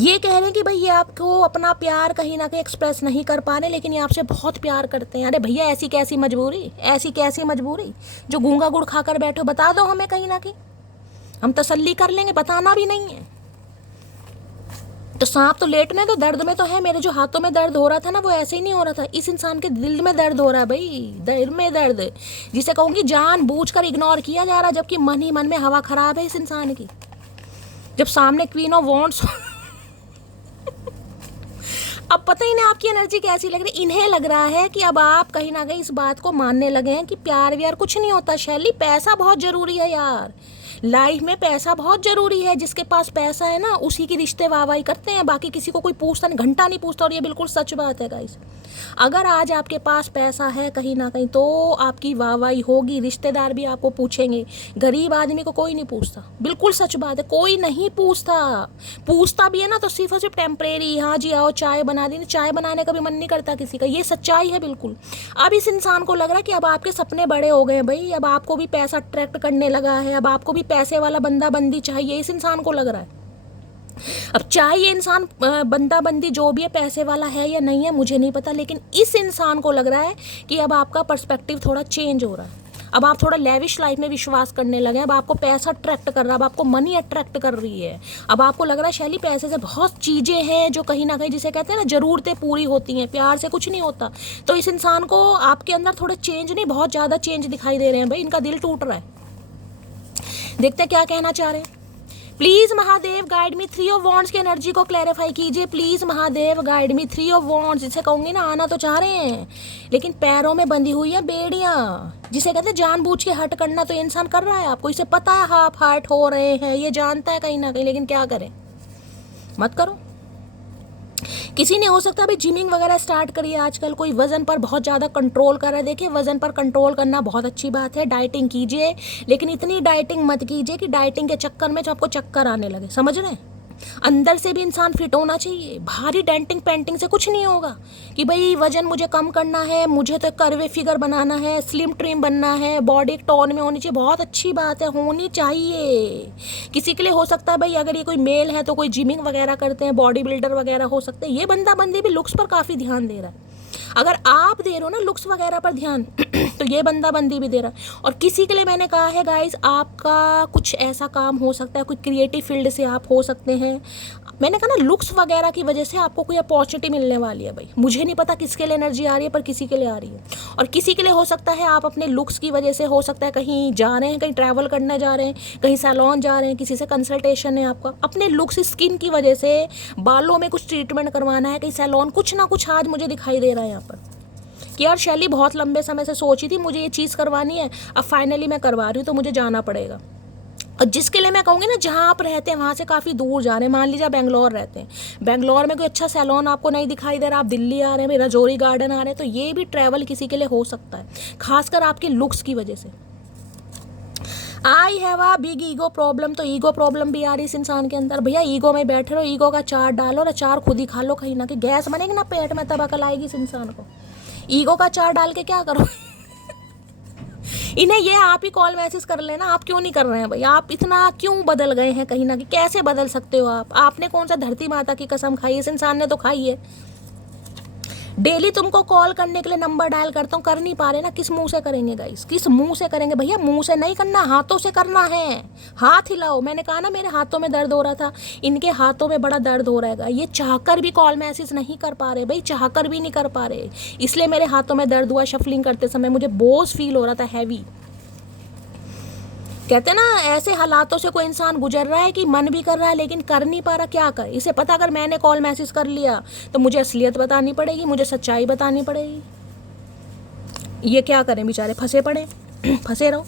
ये कह रहे हैं कि भाई ये आपको अपना प्यार कहीं ना कहीं एक्सप्रेस नहीं कर पा रहे, लेकिन ये आपसे बहुत प्यार करते हैं। अरे भैया ऐसी कैसी मजबूरी, ऐसी कैसी मजबूरी जो गूंगा गुड़ खाकर बैठो, बता दो हमें कहीं ना कहीं, हम तसल्ली कर लेंगे। बताना भी नहीं है तो सांप तो लेटने दो, दर्द में तो है। मेरे जो हाथों में दर्द हो रहा था ना वो ऐसे ही नहीं हो रहा था, इस इंसान के दिल में दर्द हो रहा है भाई, दिल में दर्द, जिसे कहूँगी जानबूझकर इग्नोर किया जा रहा है, जबकि मन ही मन में हवा खराब है इस इंसान की। जब सामने क्वीन ऑफ वॉन्ड्स अब पता ही नहीं आपकी एनर्जी कैसी लग रही। इन्हें लग रहा है कि अब आप कहीं ना कहीं इस बात को मानने लगे हैं कि प्यार व्यार कुछ नहीं होता। शैली, पैसा बहुत ज़रूरी है यार, लाइफ में पैसा बहुत ज़रूरी है। जिसके पास पैसा है ना उसी की रिश्ते वाहवाही करते हैं, बाकी किसी को कोई पूछता नहीं, घंटा नहीं पूछता। और ये बिल्कुल सच बात है गाइस। अगर आज आपके पास पैसा है कहीं ना कहीं तो आपकी वाहवाही होगी, रिश्तेदार भी आपको पूछेंगे। गरीब आदमी को कोई नहीं पूछता, बिल्कुल सच बात है, कोई नहीं पूछता। पूछता भी है ना तो सिर्फ और सिर्फ टेम्परेरी, हाँ जी आओ चाय बना दी, चाय बनाने का भी मन नहीं करता किसी का। ये सच्चाई है बिल्कुल। अब इस इंसान को लग रहा है कि अब आपके सपने बड़े हो गए भाई, अब आपको भी पैसा अट्रैक्ट करने लगा है, अब आपको भी पैसे वाला बंदा बंदी चाहिए, इस इंसान को लग रहा है। अब चाहे ये इंसान बंदा बंदी जो भी है पैसे वाला है या नहीं है मुझे नहीं पता, लेकिन इस इंसान को लग रहा है कि अब आपका पर्सपेक्टिव थोड़ा चेंज हो रहा है। अब आप थोड़ा लेविश लाइफ में विश्वास करने लगे हैं। अब आपको पैसा अट्रैक्ट कर रहा है, अब आपको मनी अट्रैक्ट कर रही है। अब आपको लग रहा है शैली पैसे से बहुत चीज़ें हैं जो कहीं ना कहीं, जिसे कहते हैं ना ज़रूरतें पूरी होती हैं, प्यार से कुछ नहीं होता। तो इस इंसान को आपके अंदर थोड़ा चेंज नहीं, बहुत ज़्यादा चेंज दिखाई दे रहे हैं भाई। इनका दिल टूट रहा है। देखते हैं क्या कहना चाह रहे हैं। Please Mahadev guide me, 3 of wands की एनर्जी को क्लैरिफाई कीजिए please Mahadev guide me. 3 of wands, जिसे कहूंगी ना आना तो चाह रहे हैं लेकिन पैरों में बंधी हुई है बेड़ियां, जिसे कहते हैं जानबूझ के हट करना। तो ये इंसान कर रहा है, आपको इसे पता है आप हर्ट हो रहे हैं, ये जानता है कहीं ना कहीं, लेकिन क्या करें, मत करो। किसी ने हो सकता है भाई जिमिंग वगैरह स्टार्ट करिए आजकल, कोई वजन पर बहुत ज़्यादा कंट्रोल कर रहा है। देखिए वजन पर कंट्रोल करना बहुत अच्छी बात है, डाइटिंग कीजिए, लेकिन इतनी डाइटिंग मत कीजिए कि डाइटिंग के चक्कर में जो आपको चक्कर आने लगे, समझ रहे हैं। अंदर से भी इंसान फिट होना चाहिए। भारी डेंटिंग पेंटिंग से कुछ नहीं होगा कि भाई वजन मुझे कम करना है, मुझे तो कर्वे फिगर बनाना है, स्लिम ट्रिम बनना है, बॉडी एक टोन में होनी चाहिए। बहुत अच्छी बात है, होनी चाहिए। किसी के लिए हो सकता है भाई, अगर ये कोई मेल है तो कोई जिमिंग वगैरह करते हैं, बॉडी बिल्डर वगैरह हो सकते हैं। ये बंदा बंदी भी लुक्स पर काफ़ी ध्यान दे रहा है। अगर आप दे रहे हो ना लुक्स वगैरह पर ध्यान तो ये बंदा बंदी भी दे रहा है। और किसी के लिए मैंने कहा है गाइस, आपका कुछ ऐसा काम हो सकता है, कोई क्रिएटिव फील्ड से आप हो सकते हैं। मैंने कहा ना लुक्स वगैरह की वजह से आपको कोई अपॉर्चुनिटी मिलने वाली है भाई। मुझे नहीं पता किसके लिए एनर्जी आ रही है, पर किसी के लिए आ रही है। और किसी के लिए हो सकता है आप अपने लुक्स की वजह से, हो सकता है कहीं जा रहे हैं, कहीं ट्रैवल करने जा रहे हैं, कहीं सैलून जा रहे हैं, किसी से कंसल्टेशन है आपका, अपने लुक्स स्किन की वजह से, बालों में कुछ ट्रीटमेंट करवाना है, कहीं सैलून, कुछ ना कुछ आज मुझे दिखाई दे रहा है यहाँ पर कि यार शैली बहुत लंबे समय से सोची थी मुझे ये चीज़ करवानी है, अब फाइनली मैं करवा रही हूँ, तो मुझे जाना पड़ेगा। और जिसके लिए मैं कहूँगी ना, जहाँ आप रहते हैं वहाँ से काफ़ी दूर जा रहे हैं, मान लीजिए आप बेंगलोर रहते हैं, बेंगलोर में कोई अच्छा सैलून आपको नहीं दिखाई दे रहा, आप दिल्ली आ रहे हैं, रजौरी गार्डन आ रहे हैं, तो ये भी ट्रैवल किसी के लिए हो सकता है, खासकर आपके लुक्स की वजह से। I have a big ego problem, तो ईगो प्रॉब्लम भी आ रही है इस इंसान के अंदर। भैया ईगो में बैठे रहो, ईगो का चार डालो और अचार खुद ही खा लो, कहीं ना कहीं गैस बनेगी ना पेट में, तब अकल आएगी इस इंसान को। ईगो का चार डाल के क्या करो इन्हें ये आप ही कॉल मैसेज कर लेना, आप क्यों नहीं कर रहे हैं भाई, आप इतना क्यों बदल गए हैं कहीं ना कहीं, कैसे बदल सकते हो आप? आपने कौन सा धरती माता की कसम खाई, इस इंसान ने तो खाई है। डेली तुमको कॉल करने के लिए नंबर डायल करता हूँ, कर नहीं पा रहे ना, किस मुंह से करेंगे गाइस, किस मुंह से करेंगे? भैया मुंह से नहीं करना, हाथों से करना है, हाथ हिलाओ। मैंने कहा ना मेरे हाथों में दर्द हो रहा था, इनके हाथों में बड़ा दर्द हो रहेगा। ये चाहकर भी कॉल मैसेज नहीं कर पा रहे भाई, चाहकर भी नहीं कर पा रहे, इसलिए मेरे हाथों में दर्द हुआ। शफलिंग करते समय मुझे बोझ फील हो रहा था, हैवी। कहते हैं ना ऐसे हालातों से कोई इंसान गुजर रहा है कि मन भी कर रहा है लेकिन कर नहीं पा रहा, क्या करे? इसे पता अगर मैंने कॉल मैसेज कर लिया तो मुझे असलियत बतानी पड़ेगी, मुझे सच्चाई बतानी पड़ेगी। ये क्या करें बेचारे, फंसे पड़े फंसे रहो।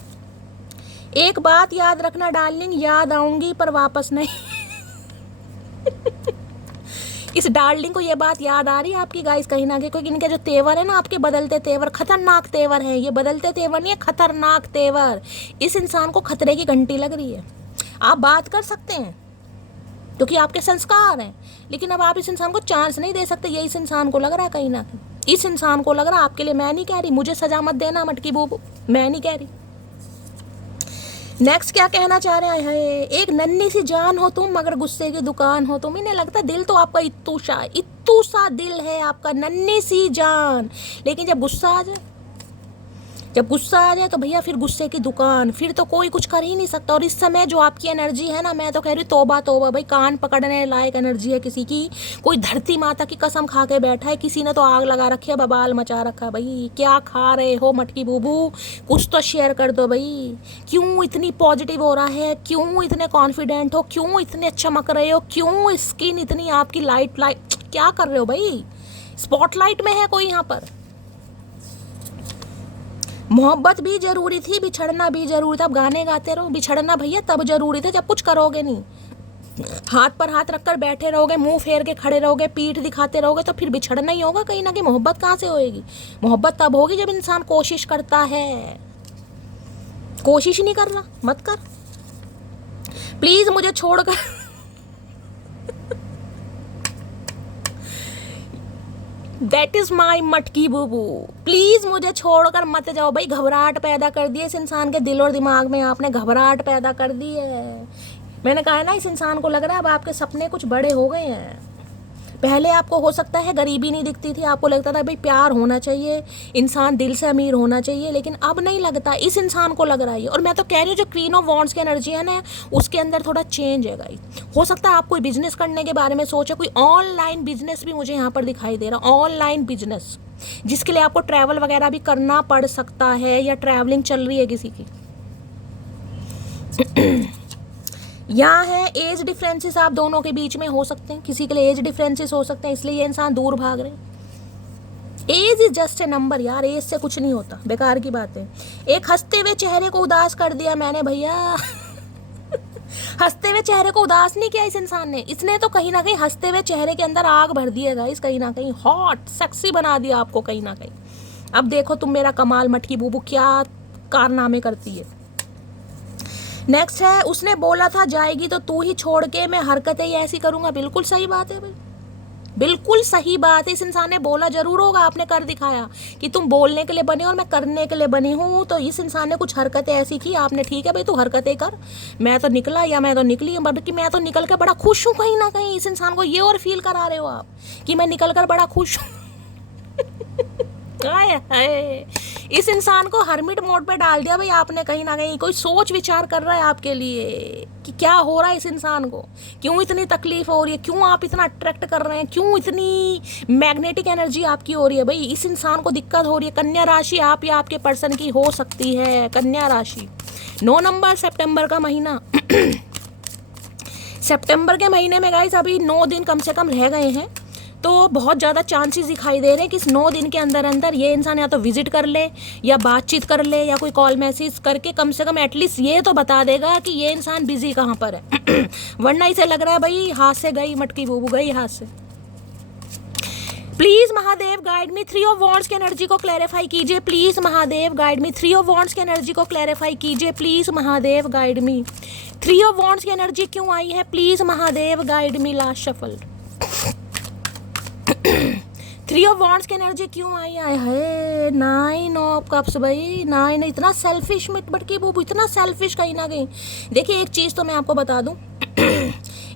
एक बात याद रखना डार्लिंग, याद आऊंगी पर वापस नहीं इस डार्लिंग को ये बात याद आ रही है आपकी गाइस कहीं ना कहीं, क्योंकि इनके जो तेवर है ना, आपके बदलते तेवर, खतरनाक तेवर है ये, बदलते तेवर नहीं है, खतरनाक तेवर। इस इंसान को खतरे की घंटी लग रही है। आप बात कर सकते हैं क्योंकि आपके संस्कार हैं, लेकिन अब आप इस इंसान को चांस नहीं दे सकते। ये इस इंसान को लग रहा है कहीं ना कहीं, इस इंसान को लग रहा है। आपके लिए मैं नहीं कह रही, मुझे सजा मत देना मटकी बूबू, मैं नहीं कह रही। नेक्स्ट क्या कहना चाह रहे हैं? एक नन्ही सी जान हो तुम, मगर गुस्से की दुकान हो तुम। इन्हें लगता है दिल तो आपका इत्तू सा दिल है आपका, नन्ही सी जान, लेकिन जब गुस्सा आ जाए, जब गुस्सा आ जाए तो भैया फिर गुस्से की दुकान, फिर तो कोई कुछ कर ही नहीं सकता। और इस समय जो आपकी एनर्जी है ना, मैं तो कह रही तौबा तौबा भाई, कान पकड़ने लायक एनर्जी है किसी की। कोई धरती माता की कसम खा के बैठा है, किसी ने तो आग लगा रखी है, बबाल मचा रखा है। भाई क्या खा रहे हो मटकी बूबू, कुछ तो शेयर कर दो भाई। क्यों इतनी पॉजिटिव हो रहा है, क्यों इतने कॉन्फिडेंट हो, क्यों इतने चमक रहे हो, क्यों स्किन इतनी आपकी लाइट, क्या कर रहे हो भाई? स्पॉटलाइट में है कोई यहाँ पर? मोहब्बत भी जरूरी थी, बिछड़ना भी जरूरी था। अब गाने गाते रहो, बिछड़ना भैया तब जरूरी था जब कुछ करोगे नहीं, हाथ पर हाथ रखकर बैठे रहोगे, मुंह फेर के खड़े रहोगे, पीठ दिखाते रहोगे, तो फिर बिछड़ना ही होगा कहीं ना कहीं। मोहब्बत कहाँ से होएगी? मोहब्बत तब होगी जब इंसान कोशिश करता है। कोशिश ही नहीं करना, मत कर प्लीज, मुझे छोड़कर दैट इज माई मटकी बूबू, प्लीज मुझे छोड़कर मत जाओ भाई। घबराहट पैदा कर दी है इस इंसान के दिल और दिमाग में, आपने घबराहट पैदा कर दी है। मैंने कहा है ना, इस इंसान को लग रहा है अब आपके सपने कुछ बड़े हो गए हैं। पहले आपको हो सकता है गरीबी नहीं दिखती थी, आपको लगता था भाई प्यार होना चाहिए, इंसान दिल से अमीर होना चाहिए, लेकिन अब नहीं लगता, इस इंसान को लग रहा है। और मैं तो कह रही हूँ जो क्वीन ऑफ वॉन्ड्स की एनर्जी है ना, उसके अंदर थोड़ा चेंज है गाइस। हो सकता है आप कोई बिजनेस करने के बारे में सोचे, कोई ऑनलाइन बिजनेस भी मुझे यहाँ पर दिखाई दे रहा, ऑनलाइन बिजनेस, जिसके लिए आपको ट्रैवल वगैरह भी करना पड़ सकता है, या ट्रैवलिंग चल रही है किसी की। यहाँ है एज डिफरेंसेस आप दोनों के बीच में हो सकते हैं, किसी के लिए एज डिफरेंसेस हो सकते हैं, इसलिए ये इंसान दूर भाग रहे हैं। Age is just a number यार, एज से कुछ नहीं होता, बेकार की बात है। एक हंसते हुए चेहरे को उदास कर दिया मैंने भैया हंसते हुए चेहरे को उदास नहीं किया इस इंसान ने, इसने तो कहीं ना कहीं हंसते हुए चेहरे के अंदर आग भर दी है गाइस, कहीं ना कहीं हॉट सेक्सी बना दिया आपको कहीं ना कहीं। अब देखो तुम मेरा कमाल मटकी बूबू क्या कारनामे करती है। नेक्स्ट है, उसने बोला था जाएगी तो तू ही छोड़ के, मैं हरकतें ही ऐसी करूंगा। बिल्कुल सही बात है भाई, बिल्कुल सही बात है। इस इंसान ने बोला जरूर होगा, आपने कर दिखाया कि तुम बोलने के लिए बने और मैं करने के लिए बनी हूँ। तो इस इंसान ने कुछ हरकतें ऐसी की, आपने ठीक है भाई तू हरकतें कर, मैं तो निकला या मैं तो निकली, बल्कि मैं तो निकल कर बड़ा खुश हूँ। कहीं ना कहीं इस इंसान को ये और फील करा रहे हो आप कि मैं निकल कर बड़ा खुश हूँ। हाय हाय, इस इंसान को हर्मिट मोड पे डाल दिया भाई आपने। कहीं ना कहीं कोई सोच विचार कर रहा है आपके लिए कि क्या हो रहा है इस इंसान को, क्यों इतनी तकलीफ हो रही है, क्यों आप इतना अट्रैक्ट कर रहे हैं, क्यों इतनी मैग्नेटिक एनर्जी आपकी हो रही है। भाई इस इंसान को दिक्कत हो रही है। कन्या राशि आप या आपके पर्सन की हो सकती है, कन्या राशि। 9 नंबर सितंबर का महीना। सितंबर के महीने में गाइस अभी 9 दिन कम से कम रह गए हैं, तो बहुत ज़्यादा चांसेस दिखाई दे रहे हैं कि इस 9 दिन के अंदर अंदर ये इंसान या तो विजिट कर ले या बातचीत कर ले या कोई कॉल मैसेज करके कम से कम एटलीस्ट ये तो बता देगा कि ये इंसान बिजी कहाँ पर है। वरना इसे लग रहा है भाई हाथ से गई मटकी, बूबू गई हाथ से। Please Mahadev guide me, 3 of wands की एनर्जी को क्लैरिफाई कीजिए। Please Mahadev guide me, 3 of wands की एनर्जी को क्लैरिफाई कीजिए। Please Mahadev guide me, 3 of wands की एनर्जी क्यों आई है? Please Mahadev guide me. Last shuffle 3 of wands की एनर्जी क्यों आई है? 9 ऑफ कप्स भाई, 9। इतना सेल्फिश बटकी बूबू, इतना सेल्फिश कहीं ना कहीं। देखिए एक चीज़ तो मैं आपको बता दूं,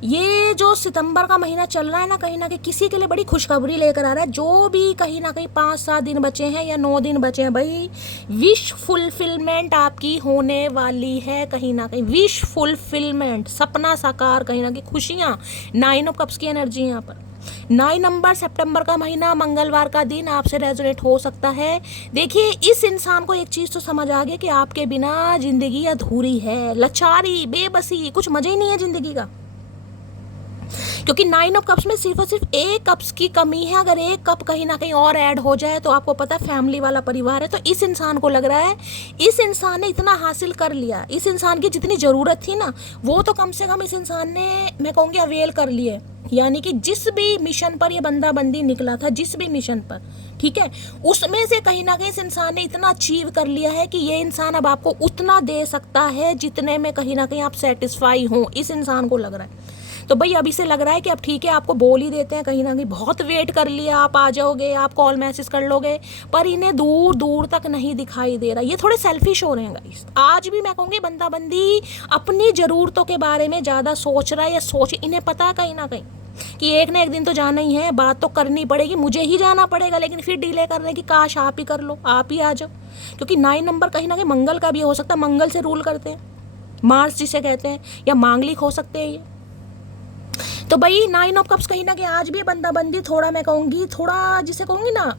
ये जो सितंबर का महीना चल रहा है ना, कहीं ना कहीं किसी के लिए बड़ी खुशखबरी लेकर आ रहा है। जो भी कहीं ना कहीं 5-7 दिन बचे हैं या 9 दिन बचे हैं भाई, विश फुलफिलमेंट आपकी होने वाली है। कहीं ना कहीं विश फुलफिलमेंट, सपना साकार, कहीं ना कहीं खुशियाँ। 9 ऑफ कप्स की एनर्जी यहाँ पर। 9 नंबर सितंबर का महीना, मंगलवार का दिन आपसे रेजोनेट हो सकता है। देखिए इस इंसान को एक चीज़ तो समझ आ गया कि आपके बिना जिंदगी अधूरी है, लाचारी, बेबसी, कुछ मजा ही नहीं है जिंदगी का। क्योंकि 9 ऑफ कप्स में सिर्फ और सिर्फ एक कप्स की कमी है। अगर एक कप कहीं ना कहीं और ऐड हो जाए तो आपको पता है फैमिली वाला परिवार है। तो इस इंसान को लग रहा है इस इंसान ने इतना हासिल कर लिया, इस इंसान की जितनी ज़रूरत थी ना वो तो कम से कम इस इंसान ने, मैं कहूँगी, अवेल कर लिए। यानी कि जिस भी मिशन पर ये बंदा बंदी निकला था, जिस भी मिशन पर, ठीक है, उसमें से कहीं ना कहीं इस इंसान ने इतना अचीव कर लिया है कि ये इंसान अब आपको उतना दे सकता है जितने में कहीं ना कहीं आप सेटिस्फाई हों। इस इंसान को लग रहा है। तो भाई अभी से लग रहा है कि अब ठीक है, आपको बोल ही देते हैं, कहीं ना कहीं बहुत वेट कर लिया, आप आ जाओगे, आप कॉल मैसेज कर लोगे, पर इन्हें दूर दूर तक नहीं दिखाई दे रहा। ये थोड़े सेल्फिश हो रहे हैं गाइस। आज भी मैं कहूँगी बंदा बंदी अपनी ज़रूरतों के बारे में ज़्यादा सोच रहा है, या इन्हें पता है कहीं ना कहीं कि एक ना एक दिन तो जाना ही है, बात तो करनी पड़ेगी, मुझे ही जाना पड़ेगा, लेकिन फिर डिले कर रहे हैं कि काश आप ही कर लो, आप ही आ जाओ। क्योंकि 9 नंबर कहीं ना कहीं मंगल का भी हो सकता है, मंगल से रूल करते हैं, मार्स जिसे कहते हैं, या मांगलिक हो सकते हैं ये। तो भाई 9 ऑफ कप्स कहीं ना कहीं आज भी बंदा बंदी थोड़ा, मैं कहूँगी थोड़ा, जिसे कहूँगी ना,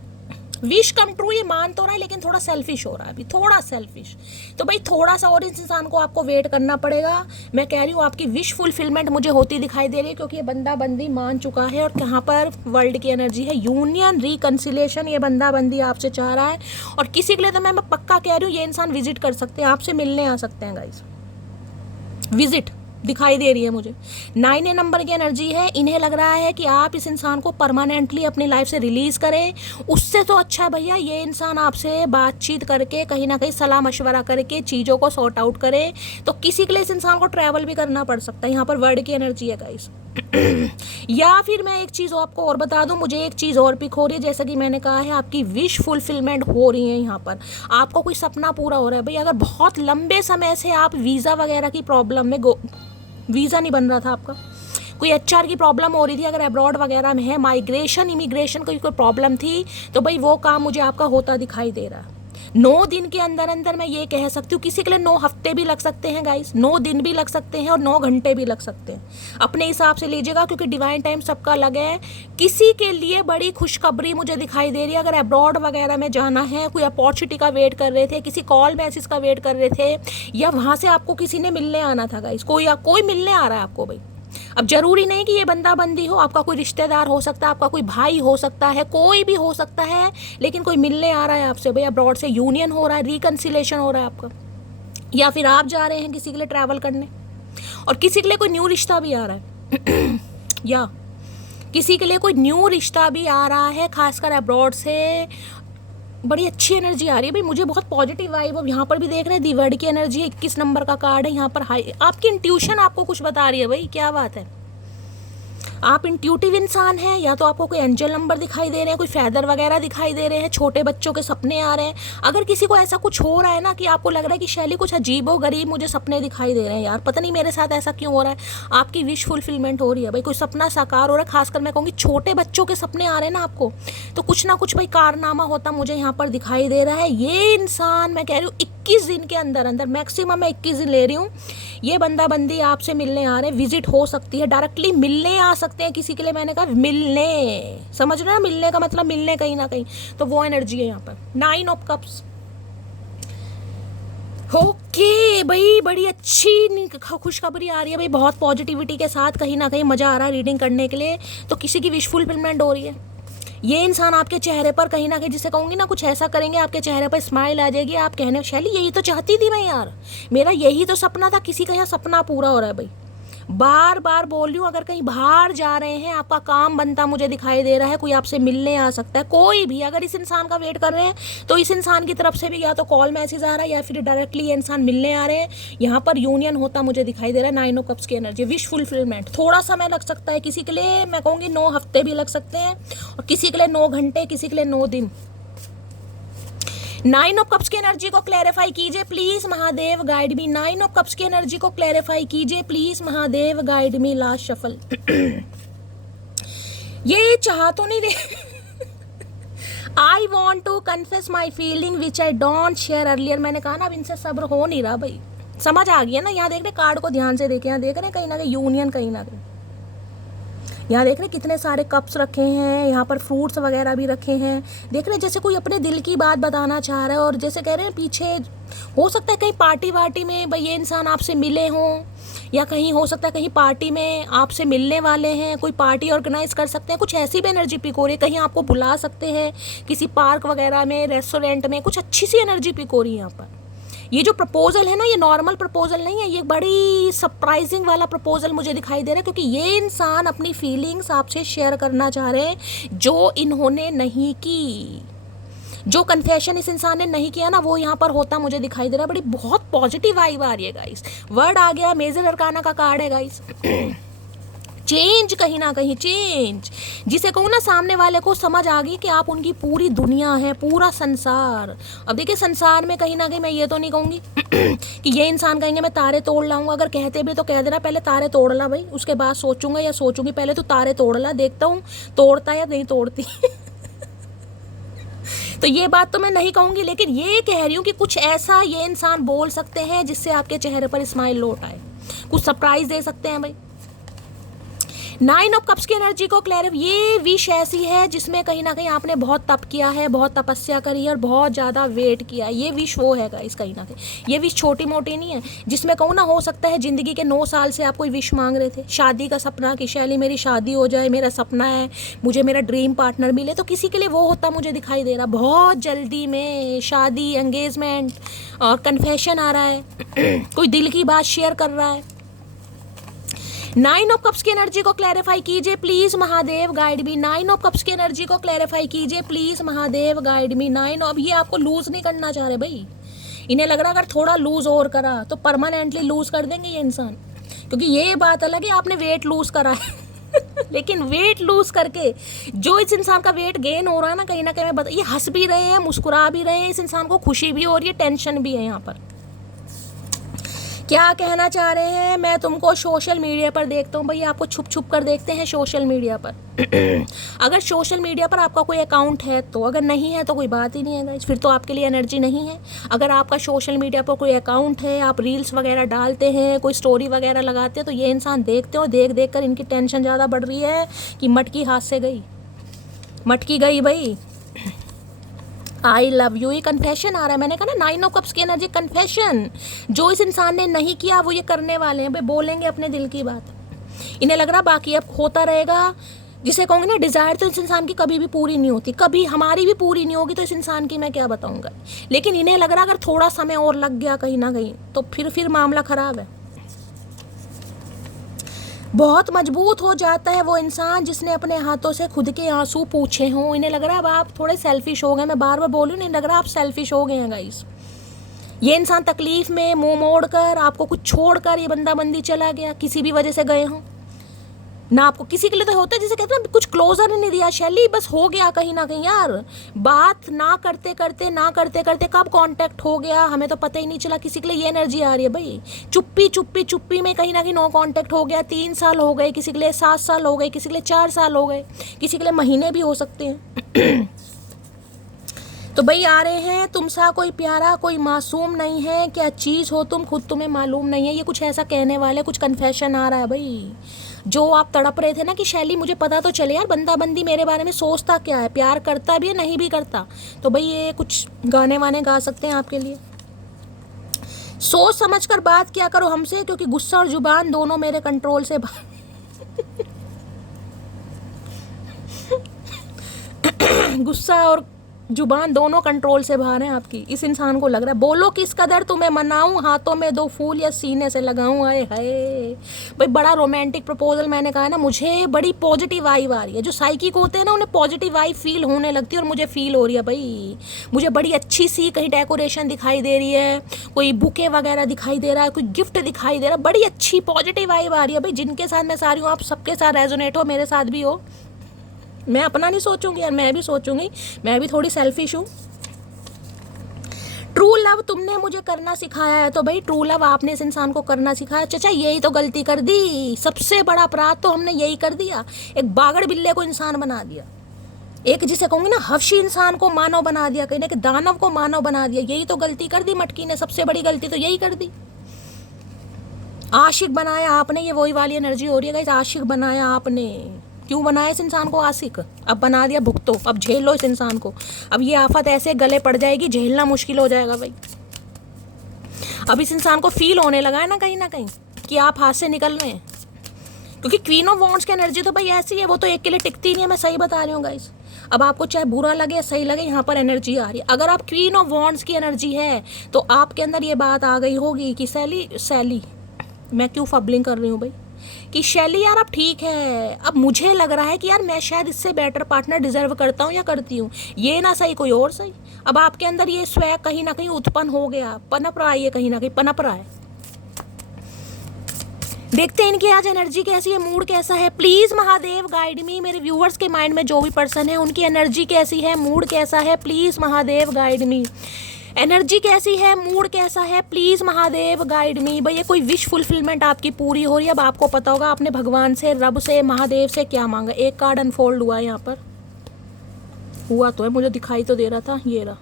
विश कम ट्रू ये मान तो रहा है, लेकिन थोड़ा सेल्फिश हो रहा है अभी, थोड़ा सेल्फिश। तो भाई थोड़ा सा और इस इंसान को आपको वेट करना पड़ेगा। मैं कह रही हूँ आपकी विश फुलफिलमेंट मुझे होती दिखाई दे रही है, क्योंकि ये बंदा बंदी मान चुका है। और कहाँ पर वर्ल्ड की एनर्जी है, यूनियन, रिकन्सिलेशन, ये बंदा बंदी आपसे चाह रहा है। और किसी के लिए तो मैं पक्का कह रही हूँ ये इंसान विजिट कर सकते हैं, आपसे मिलने आ सकते हैं गाइस, विजिट दिखाई दे रही है मुझे। 9 नंबर की एनर्जी है। इन्हें लग रहा है कि आप इस इंसान को परमानेंटली अपनी लाइफ से रिलीज करें। उससे तो अच्छा है भैया ये इंसान आपसे बातचीत करके, कहीं ना कहीं सलाह मशवरा करके चीज़ों को सॉर्ट आउट करे। तो किसी के लिए इस इंसान को ट्रैवल भी करना पड़ सकता है। यहाँ पर वर्ड की एनर्जी है गाइस। या फिर मैं एक चीज़ आपको और बता दूं, मुझे एक चीज़ और पिक हो रही है, जैसा कि मैंने कहा है आपकी विश फुलफिलमेंट हो रही है। यहाँ पर आपको कोई सपना पूरा हो रहा है भाई। अगर बहुत लंबे समय से आप वीज़ा वगैरह की प्रॉब्लम में, वीज़ा नहीं बन रहा था आपका, कोई एचआर की प्रॉब्लम हो रही थी, अगर अब्रॉड वगैरह में है, माइग्रेशन, इमिग्रेशन की कोई प्रॉब्लम थी, तो भाई वो काम मुझे आपका होता दिखाई दे रहा है। 9 दिन के अंदर अंदर मैं ये कह सकती हूँ। किसी के लिए 9 हफ्ते भी लग सकते हैं गाइस, 9 दिन भी लग सकते हैं, और 9 घंटे भी लग सकते हैं। अपने हिसाब से लीजिएगा, क्योंकि डिवाइन टाइम सबका अलग है। किसी के लिए बड़ी खुशखबरी मुझे दिखाई दे रही है। अगर अब्रॉड वगैरह में जाना है, कोई अपॉर्चुनिटी का वेट कर रहे थे, किसी कॉल मैसेज का वेट कर रहे थे, या वहाँ से आपको किसी ने मिलने आना था गाइस, कोई मिलने आ रहा है आपको भाई। अब जरूरी नहीं कि ये बंदा बंदी हो, आपका कोई रिश्तेदार हो सकता है, आपका कोई भाई हो सकता है, कोई भी हो सकता है, लेकिन कोई मिलने आ रहा है आपसे भाई। अब्रॉड से यूनियन हो रहा है, रिकन्सिलेशन हो रहा है आपका, या फिर आप जा रहे हैं किसी के लिए ट्रैवल करने, और किसी के लिए कोई न्यू रिश्ता भी आ रहा है या किसी के लिए कोई न्यू रिश्ता भी आ रहा है, खासकर अब्रॉड से। बड़ी अच्छी एनर्जी आ रही है भाई, मुझे बहुत पॉजिटिव वाइब। अब यहाँ पर भी देख रहे हैं दीवर्ड की एनर्जी, 21 नंबर का कार्ड है यहाँ पर। हाई आपकी इंट्यूशन आपको कुछ बता रही है भाई, क्या बात है। आप इंट्यूटिव इंसान हैं, या तो आपको कोई एंजल नंबर दिखाई दे रहे हैं, कोई फैदर वगैरह दिखाई दे रहे हैं, छोटे बच्चों के सपने आ रहे हैं। अगर किसी को ऐसा कुछ हो रहा है ना कि आपको लग रहा है कि शैली कुछ अजीबो गरीब मुझे सपने दिखाई दे रहे हैं, यार पता नहीं मेरे साथ ऐसा क्यों हो रहा है, आपकी विश फुलफिलमेंट हो रही है भाई, कोई सपना साकार हो रहा है। खासकर मैं कहूँगी छोटे बच्चों के सपने आ रहे हैं ना आपको, तो कुछ ना कुछ भाई कारनामा होता मुझे यहाँ पर दिखाई दे रहा है। ये इंसान मैं कह रही हूँ 21 दिन के अंदर अंदर, मैक्सिमम मैं 21 दिन ले रही हूँ, ये बंदा बंदी आपसे मिलने आ रहे हैं। विजिट हो सकती है, डायरेक्टली मिलने आ सकते हैं किसी के लिए। मैंने कहा मिलने, समझ रहे हैं, मिलने का मतलब मिलने कहीं ना कहीं, तो वो एनर्जी है यहाँ पर। 9 ऑफ कप्स। ओके भाई, बड़ी अच्छी खुशखबरी आ रही है भाई, बहुत पॉजिटिविटी के साथ, कहीं ना कहीं मज़ा आ रहा है रीडिंग करने के लिए। तो किसी की विश फुलफिलमेंट हो रही है। ये इंसान आपके चेहरे पर कहीं ना कहीं, जिसे कहूँगी ना, कुछ ऐसा करेंगे आपके चेहरे पर स्माइल आ जाएगी। आप कहने शैली यही तो चाहती थी मैं यार, मेरा यही तो सपना था। किसी का यहाँ सपना पूरा हो रहा है भाई। बार बार बोल रही हूँ, अगर कहीं बाहर जा रहे हैं, आपका काम बनता मुझे दिखाई दे रहा है, कोई आपसे मिलने आ सकता है, कोई भी। अगर इस इंसान का वेट कर रहे हैं तो इस इंसान की तरफ से भी या तो कॉल मैसेज आ रहा है या फिर डायरेक्टली ये इंसान मिलने आ रहे हैं। यहाँ पर यूनियन होता मुझे दिखाई दे रहा है। 9 ऑफ कप्स की एनर्जी, विश फुलफिलमेंट। थोड़ा समय लग सकता है किसी के लिए, मैं कहूँगी 9 हफ्ते भी लग सकते हैं, और किसी के लिए 9 घंटे, किसी के लिए 9 दिन। 9 ऑफ कप्स की एनर्जी को क्लैरिफाई कीजिए please Mahadev, guide me. 9 of cups की एनर्जी को क्लैरिफाई कीजिए please Mahadev, guide me. Last shuffle. ये चाह तो नहीं रहे। I want to confess my feeling which I don't share earlier. मैंने कहा ना अब इनसे सब्र हो नहीं रहा भाई, समझ आ गया ना। यहाँ देख रहे कार्ड को ध्यान से देखे, यहाँ देख रहे कहीं ना कहीं यूनियन, कहीं ना कहीं यहाँ देख रहे कितने सारे कप्स रखे हैं, यहाँ पर फ्रूट्स वगैरह भी रखे हैं। देख रहे जैसे कोई अपने दिल की बात बताना चाह रहा है, और जैसे कह रहे हैं पीछे हो सकता है कहीं पार्टी वार्टी में भाई ये इंसान आपसे मिले हों, या कहीं हो सकता है कहीं पार्टी में आपसे मिलने वाले हैं, कोई पार्टी ऑर्गेनाइज कर सकते हैं, कुछ ऐसी भी एनर्जी पिक हो रही है। कहीं आपको बुला सकते हैं किसी पार्क वगैरह में, रेस्टोरेंट में, कुछ अच्छी सी एनर्जी पिक हो रही है यहाँ पर। ये जो प्रपोजल है ना, ये नॉर्मल प्रपोजल नहीं है, ये बड़ी सरप्राइजिंग वाला प्रपोजल मुझे दिखाई दे रहा है, क्योंकि ये इंसान अपनी फीलिंग्स आपसे शेयर करना चाह रहे हैं जो इन्होंने नहीं की। जो कन्फेशन इस इंसान ने नहीं किया ना, वो यहाँ पर होता मुझे दिखाई दे रहा है। बड़ी बहुत पॉजिटिव वाइब आ रही है गाइस। वर्ड आ गया, मेजर अरकाना का कार्ड है गाइस। चेंज, कहीं ना कहीं चेंज, जिसे कहूँ ना सामने वाले को समझ आ गई कि आप उनकी पूरी दुनिया है, पूरा संसार। अब देखिए संसार में कहीं ना कहीं मैं ये तो नहीं कहूँगी कि ये इंसान कहेंगे मैं तारे तोड़ लाऊंगा। अगर कहते भी तो कह देना पहले तारे तोड़ ला भाई, उसके बाद सोचूंगा या सोचूंगी, पहले तो तारे तोड़ ला, देखता हूँ तोड़ता या नहीं तोड़ती। तो ये बात तो मैं नहीं कहूँगी, लेकिन ये कह रही हूँ कि कुछ ऐसा ये इंसान बोल सकते हैं जिससे आपके चेहरे पर स्माइल लौट आए, कुछ सरप्राइज दे सकते हैं भाई। 9 ऑफ कप्स की एनर्जी को क्लियर, ये विश ऐसी है जिसमें कहीं ना कहीं आपने बहुत तप किया है, बहुत तपस्या करी है और बहुत ज़्यादा वेट किया है। ये विश वो है गाइस, कहीं ना कहीं ये विश छोटी मोटी नहीं है, जिसमें कहूँ ना हो सकता है ज़िंदगी के 9 साल से आप कोई विश मांग रहे थे, शादी का सपना कि शैली मेरी शादी हो जाए, मेरा सपना है मुझे मेरा ड्रीम पार्टनर मिले, तो किसी के लिए वो होता मुझे दिखाई दे रहा। बहुत जल्दी में शादी, एंगेजमेंट और कन्फेशन आ रहा है, कोई दिल की बात शेयर कर रहा है। 9 ऑफ कप्स की एनर्जी को क्लैरिफाई कीजिए please Mahadev, guide me. 9 of cups की एनर्जी को क्लैरिफाई कीजिए please Mahadev, guide me. 9 of, ये आपको लूज नहीं करना चाह रहे भाई, इन्हें लग रहा अगर थोड़ा लूज और करा तो परमानेंटली लूज कर देंगे ये इंसान, क्योंकि ये बात अलग है आपने वेट लूज करा है। लेकिन वेट लूज करके जो इस इंसान का वेट गेन हो रहा है ना, कहीं ना कहीं मैं ये हंस भी रहे हैं, मुस्कुरा भी रहे हैं, इस इंसान को खुशी भी हो रही है, टेंशन भी है। यहाँ पर क्या कहना चाह रहे हैं, मैं तुमको सोशल मीडिया पर देखता हूँ भाई, आपको छुप छुप कर देखते हैं सोशल मीडिया पर। अगर सोशल मीडिया पर आपका कोई अकाउंट है तो, अगर नहीं है तो कोई बात ही नहीं है गाइस, फिर तो आपके लिए एनर्जी नहीं है। अगर आपका सोशल मीडिया पर कोई अकाउंट है, आप रील्स वगैरह डालते हैं, कोई स्टोरी वगैरह लगाते हैं, तो ये इंसान देखते हो, देख देख कर इनकी टेंशन ज़्यादा बढ़ रही है कि मटकी हाथ से गई, मटकी गई भाई। आई लव यू, ये कन्फेशन आ रहा है। मैंने कहा ना 9 ऑफ कप्स की एनर्जी कन्फेशन, जो इस इंसान ने नहीं किया वो ये करने वाले हैं भाई, बोलेंगे अपने दिल की बात। इन्हें लग रहा बाकी अब होता रहेगा, जिसे कहूँगी ना डिज़ायर तो इस इंसान की कभी भी पूरी नहीं होती, कभी हमारी भी पूरी नहीं होगी, तो इस इंसान की मैं क्या बताऊँगा। लेकिन इन्हें लग रहा अगर थोड़ा समय और लग गया कहीं ना कहीं तो फिर मामला ख़राब है। बहुत मजबूत हो जाता है वो इंसान जिसने अपने हाथों से खुद के आंसू पूछे हों। इन्हें लग रहा है अब आप थोड़े सेल्फिश हो गए, मैं बार बार बोलूँ, नहीं लग रहा आप सेल्फिश हो गए हैं गाइस। ये इंसान तकलीफ में मुंह मोड़ कर, आपको कुछ छोड़कर ये बंदा बंदी चला गया, किसी भी वजह से गए हों ना। आपको किसी के लिए तो होता है, जिसे कहते हैं कुछ क्लोजर नहीं दिया शैली, बस हो गया कहीं ना कहीं यार, बात ना करते करते कब कांटेक्ट हो गया हमें तो पता ही नहीं चला। किसी के लिए ये एनर्जी आ रही है भाई, चुप्पी में कहीं ना कहीं नो कांटेक्ट हो गया, 3 साल हो गए, किसी के लिए 7 साल हो गए, किसी के लिए 4 साल हो गए, किसी के लिए महीने भी हो सकते हैं। तो भाई आ रहे हैं, तुमसा कोई प्यारा कोई मासूम नहीं है, क्या चीज़ हो तुम खुद तुम्हें मालूम नहीं है। ये कुछ ऐसा कहने वाले, कुछ कन्फेशन आ रहा है भाई। जो आप तड़प रहे थे ना कि शैली मुझे पता तो चले यार बंदा बंदी मेरे बारे में सोचता क्या है, प्यार करता भी है नहीं भी करता, तो भाई ये कुछ गाने वाने गा सकते हैं आपके लिए। सोच समझ कर बात किया करो हमसे, क्योंकि गुस्सा और जुबान दोनों मेरे कंट्रोल से गुस्सा और जुबान दोनों कंट्रोल से बाहर है आपकी। इस इंसान को लग रहा है बोलो किस कदर तुम्हें मनाऊं, हाथों में 2 फूल या सीने से लगाऊं। हाय हाय भाई, बड़ा रोमांटिक प्रपोजल। मैंने कहा ना मुझे बड़ी पॉजिटिव वाइब आ रही है। जो साइकिक होते हैं ना उन्हें पॉजिटिव वाइब फील होने लगती है, और मुझे फील हो रही है भाई। मुझे बड़ी अच्छी सी कहीं डेकोरेशन दिखाई दे रही है, कोई बुके वगैरह दिखाई दे रहा है, कोई गिफ्ट दिखाई दे रहा है, बड़ी अच्छी पॉजिटिव वाइब आ रही है भाई। जिनके साथ मैं सारी हूँ, आप सबके साथ रेजोनेट हो, मेरे साथ भी हो। मैं अपना नहीं सोचूंगी यार, मैं भी सोचूंगी, मैं भी थोड़ी सेल्फिश हूँ। ट्रू लव तुमने मुझे करना सिखाया है, तो भाई ट्रू लव आपने इस इंसान को करना सिखाया। चाचा यही तो गलती कर दी, सबसे बड़ा अपराध तो हमने यही कर दिया, एक बागड़ बिल्ले को इंसान बना दिया, एक जिसे कहूँगी ना हवशी इंसान को मानव बना दिया, कहीं ना कि दानव को मानव बना दिया। यही तो गलती कर दी मटकी ने, सबसे बड़ी गलती तो यही कर दी। आशिक बनाया आपने, ये वही वाली एनर्जी हो रही है गाइस, आशिक बनाया आपने। क्यों बनाया इस इंसान को आशिक? अब बना दिया भुगतो, अब झेल लो इस इंसान को। अब ये आफत ऐसे गले पड़ जाएगी, झेलना मुश्किल हो जाएगा भाई। अब इस इंसान को फील होने लगा है ना कहीं कि आप हाथ से निकल रहे हैं, क्योंकि क्वीन ऑफ वॉन्ड्स की एनर्जी तो भाई ऐसी है, वो तो एक के लिए टिकती नहीं है, मैं सही बता रही हूँ गाइस। अब आपको चाहे बुरा लगे या सही लगे, यहाँ पर एनर्जी आ रही है। अगर आप क्वीन ऑफ वॉन्ड्स की एनर्जी है तो आपके अंदर ये बात आ गई होगी कि सैली मैं क्यों फबलिंग कर रही हूँ भाई, कि शैली यार अब ठीक है, अब मुझे लग रहा है कि यार मैं शायद इससे बेटर पार्टनर डिजर्व करता हूँ या करती हूँ, ये ना सही कोई और सही। अब आपके अंदर ये स्वैग कहीं ना कहीं उत्पन्न हो गया, पनप रहा है, ये कहीं ना कहीं पनप रहा है। देखते हैं इनकी आज एनर्जी कैसी है, मूड कैसा है। प्लीज महादेव गाइड मी, मेरे व्यूअर्स के माइंड में जो भी पर्सन है उनकी एनर्जी कैसी है, मूड कैसा है, please Mahadev guide me. Energy कैसी है, मूड कैसा है, प्लीज महादेव गाइड मी। भाई ये कोई विश फुलफिलमेंट आपकी पूरी हो रही है। अब आपको पता होगा आपने भगवान से, रब से, महादेव से क्या मांगा। एक कार्ड अनफोल्ड हुआ है यहाँ पर, हुआ तो है, मुझे दिखाई तो दे रहा था, ये रहा।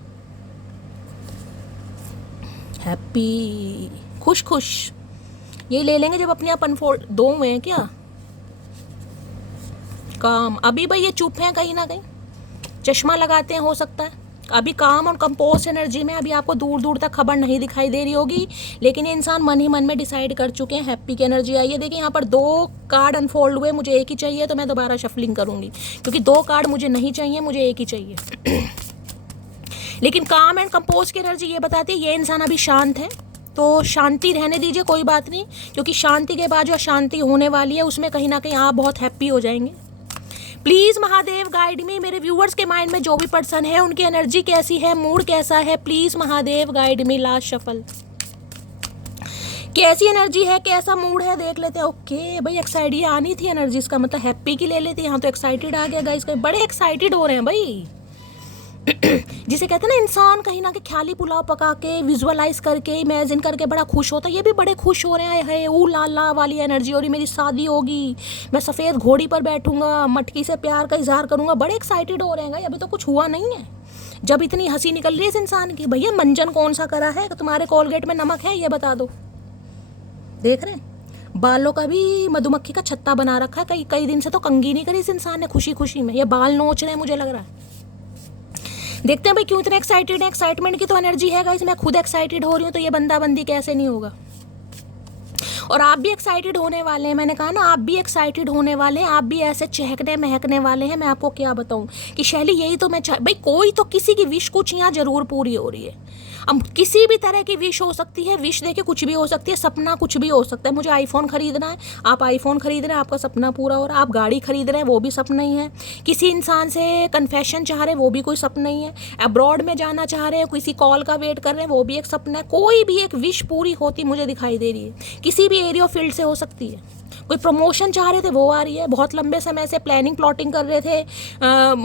हैप्पी, खुश खुश, ये ले लेंगे जब अपने आप अनफोल्ड। 2 हुए हैं क्या? काम। अभी भाई ये चुप हैं कहीं ना कहीं, चश्मा लगाते हैं हो सकता है। अभी काम और कंपोस्ट एनर्जी में अभी आपको दूर दूर तक खबर नहीं दिखाई दे रही होगी, लेकिन ये इंसान मन ही मन में डिसाइड कर चुके हैं। हैप्पी की एनर्जी आई है। देखिए यहाँ पर 2 कार्ड अनफोल्ड हुए, मुझे एक ही चाहिए, तो मैं दोबारा शफलिंग करूंगी, क्योंकि 2 कार्ड मुझे नहीं चाहिए, मुझे एक ही चाहिए। लेकिन काम एंड कंपोस्ट की एनर्जी ये बताती है ये इंसान अभी शांत है, तो शांति रहने दीजिए, कोई बात नहीं, क्योंकि शांति के बाद जो अशांति होने वाली है उसमें कहीं ना कहीं आप बहुत हैप्पी हो जाएंगे। प्लीज महादेव गाइड मी, मेरे व्यूअर्स के माइंड में जो भी पर्सन है उनकी एनर्जी कैसी है, मूड कैसा है, please Mahadev guide me. Last shuffle, कैसी एनर्जी है, कैसा मूड है, देख लेते हैं। ओके भाई, एक्साइटेड आनी थी एनर्जी, इसका मतलब हैप्पी की ले लेते। यहाँ तो एक्साइटेड आ गया गाइस, बड़े एक्साइटेड हो रहे हैं भाई। जिसे कहते हैं ना इंसान कहीं ना कहीं ख्याली पुलाव पका के, विजुअलाइज करके, इमेजिन करके बड़ा खुश होता है। ये भी बड़े खुश हो रहे हैं, है ऊ ला ला वाली एनर्जी हो रही, मेरी शादी होगी, मैं सफ़ेद घोड़ी पर बैठूंगा, मटकी से प्यार का इजहार करूंगा। बड़े एक्साइटेड हो रहे हैं। अभी तो कुछ हुआ नहीं है, जब इतनी हंसी निकल रही है इस इंसान की। भैया मंजन कौन सा करा है, तुम्हारे कोलगेट में नमक है, ये बता दो। देख रहे हैं, बालों का भी मधुमक्खी का छत्ता बना रखा है। कई दिन से तो कंघी नहीं करी इस इंसान ने खुशी खुशी में, ये बाल नोच रहे हैं मुझे लग रहा है। देखते हैं भाई क्यों इतने एक्साइटेड है। एक्साइटमेंट की तो एनर्जी है गाइस, मैं खुद एक्साइटेड हो रही हूँ, तो ये बंदा बंदी कैसे नहीं होगा। और आप भी एक्साइटेड होने वाले हैं, मैंने कहा ना आप भी एक्साइटेड होने वाले हैं, आप भी ऐसे चहकने महकने वाले हैं। मैं आपको क्या बताऊं कि शैली यही तो मैं भाई, कोई तो किसी की विश कुछ यहाँ जरूर पूरी हो रही है। अब किसी भी तरह की विश हो सकती है, विश देखिए कुछ भी हो सकती है, सपना कुछ भी हो सकता है। मुझे आईफोन खरीदना है, आप आईफोन खरीद रहे हैं, आपका सपना पूरा हो रहा है। आप गाड़ी खरीद रहे हैं, वो भी सपना ही है। किसी इंसान से कन्फेशन चाह रहे हैं, वो भी कोई सपना ही है। अब्रॉड में जाना चाह रहे हैं, किसी कॉल का वेट कर रहे हैं, वो भी एक सपना है। कोई भी एक विश पूरी होती मुझे दिखाई दे रही है, किसी भी एरिया फील्ड से हो सकती है। कोई प्रमोशन चाह रहे थे, वो आ रही है। बहुत लंबे समय से प्लानिंग प्लॉटिंग कर रहे थे,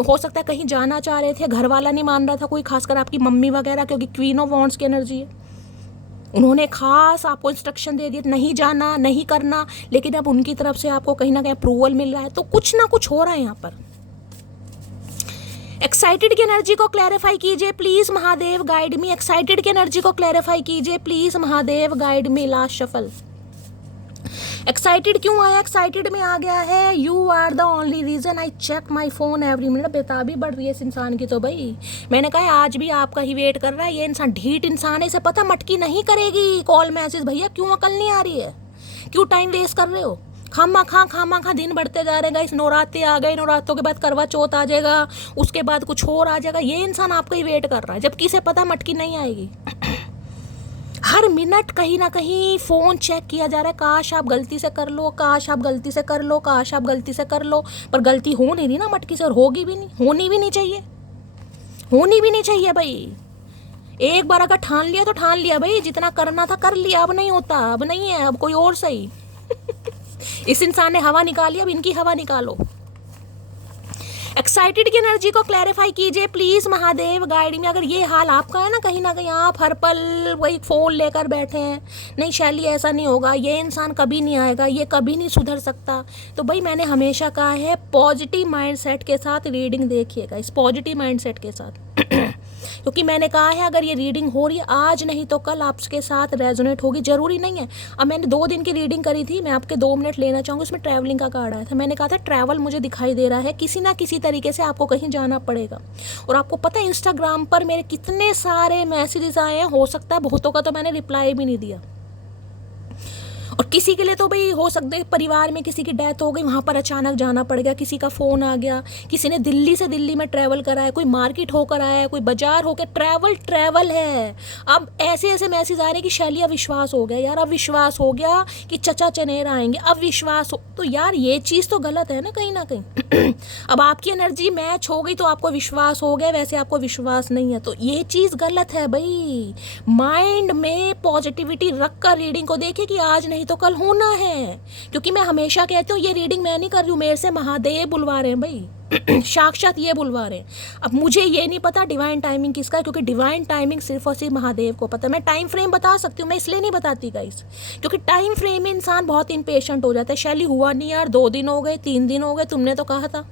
हो सकता है कहीं जाना चाह रहे थे, घर वाला नहीं मान रहा था कोई, खासकर आपकी मम्मी वगैरह, क्योंकि क्वीन ऑफ वॉन्ड्स की एनर्जी है। उन्होंने खास आपको इंस्ट्रक्शन दे दिए नहीं जाना, नहीं करना, लेकिन अब उनकी तरफ से आपको कहीं ना कहीं अप्रूवल मिल रहा है। तो कुछ ना कुछ हो रहा है यहाँ पर। एक्साइटेड की एनर्जी को क्लैरिफाई कीजिए please Mahadev, guide me. Excited की एनर्जी को क्लैरिफाई कीजिए please Mahadev, guide me. Last shuffle. Excited क्यों आया? एक्साइटेड में आ गया है you are the only reason I check my phone every minute. बेताबी बढ़ रही है इस इंसान की तो भाई। मैंने कहा आज भी आपका ही वेट कर रहा है। ये इंसान ढीठ इंसान है, इसे पता मटकी नहीं करेगी कॉल मैसेज। भैया क्यों अकल नहीं आ रही है? क्यों टाइम वेस्ट कर रहे हो? खामा खा दिन बढ़ते जा रहे हैं। इस नवरात्रे आ गए, नवरात्रों के बाद करवा चौथ आ जाएगा, उसके बाद कुछ और आ जाएगा। ये इंसान आपका ही वेट कर रहा है, जबकि इसे पता मटकी नहीं आएगी। हर मिनट कहीं ना कहीं फ़ोन चेक किया जा रहा है। काश आप गलती से कर लो, काश आप गलती से कर लो, काश आप गलती से कर लो, पर गलती हो नहीं रही ना मटकी से, और होगी भी नहीं, होनी भी नहीं चाहिए, होनी भी नहीं चाहिए भाई। एक बार अगर ठान लिया तो ठान लिया भाई, जितना करना था कर लिया, अब नहीं होता, अब नहीं है, अब कोई और सही। इस इंसान ने हवा निकाली, अब इनकी हवा निकालो। एक्साइटेड की एनर्जी को क्लैरिफाई कीजिए प्लीज महादेव, गाइड में। अगर ये हाल आपका है ना कहीं आप हर पल वही फोन लेकर बैठे हैं, नहीं शैली ऐसा नहीं होगा, ये इंसान कभी नहीं आएगा, ये कभी नहीं सुधर सकता, तो भाई मैंने हमेशा कहा है पॉजिटिव माइंडसेट के साथ रीडिंग देखिएगा, इस पॉजिटिव माइंडसेट के साथ। क्योंकि मैंने कहा है अगर ये रीडिंग हो रही है आज नहीं तो कल आपके साथ रेजोनेट होगी, जरूरी नहीं है। अब मैंने 2 दिन की रीडिंग करी थी, मैं आपके 2 मिनट लेना चाहूँगी। उसमें ट्रैवलिंग का कार्ड आया था, मैंने कहा था ट्रैवल मुझे दिखाई दे रहा है, किसी ना किसी तरीके से आपको कहीं जाना पड़ेगा। और आपको पता है इंस्टाग्राम पर मेरे कितने सारे मैसेजेस आए हैं, हो सकता है बहुतों का तो मैंने रिप्लाई भी नहीं दिया। और किसी के लिए तो भाई हो सकता है परिवार में किसी की डेथ हो गई, वहाँ पर अचानक जाना पड़ गया, किसी का फ़ोन आ गया, किसी ने दिल्ली से दिल्ली में ट्रैवल करा है, कोई मार्केट होकर आया है, कोई बाजार होकर, ट्रैवल है। अब ऐसे ऐसे मैसेज आ रहे हैं कि शैली अब विश्वास हो गया यार, अब विश्वास हो गया कि चचा चनेर आएंगे, अब विश्वास हो। तो यार ये चीज़ तो गलत है ना कहीं ना कहीं। अब आपकी एनर्जी मैच हो गई तो आपको विश्वास हो गया, वैसे आपको विश्वास नहीं है, तो ये चीज़ गलत है भाई। माइंड में पॉजिटिविटी रख कर रीडिंग को देखिए कि आज नहीं तो कल होना है। क्योंकि मैं हमेशा कहती हूँ ये रीडिंग मैं नहीं कर रही हूँ, मेरे से महादेव बुलवा रहे हैं भाई। साक्षात ये बुलवा रहे हैं। अब मुझे ये नहीं पता डिवाइन टाइमिंग किसका है, क्योंकि डिवाइन टाइमिंग सिर्फ और सिर्फ महादेव को पता है। मैं टाइम फ्रेम बता सकती हूँ, मैं इसलिए नहीं बताती गाइस क्योंकि टाइम फ्रेम में इंसान बहुत इम्पेशेंट हो जाता है। शैली हुआ नहीं यार, 2 दिन हो गए, 3 दिन हो गए, तुमने तो कहा था।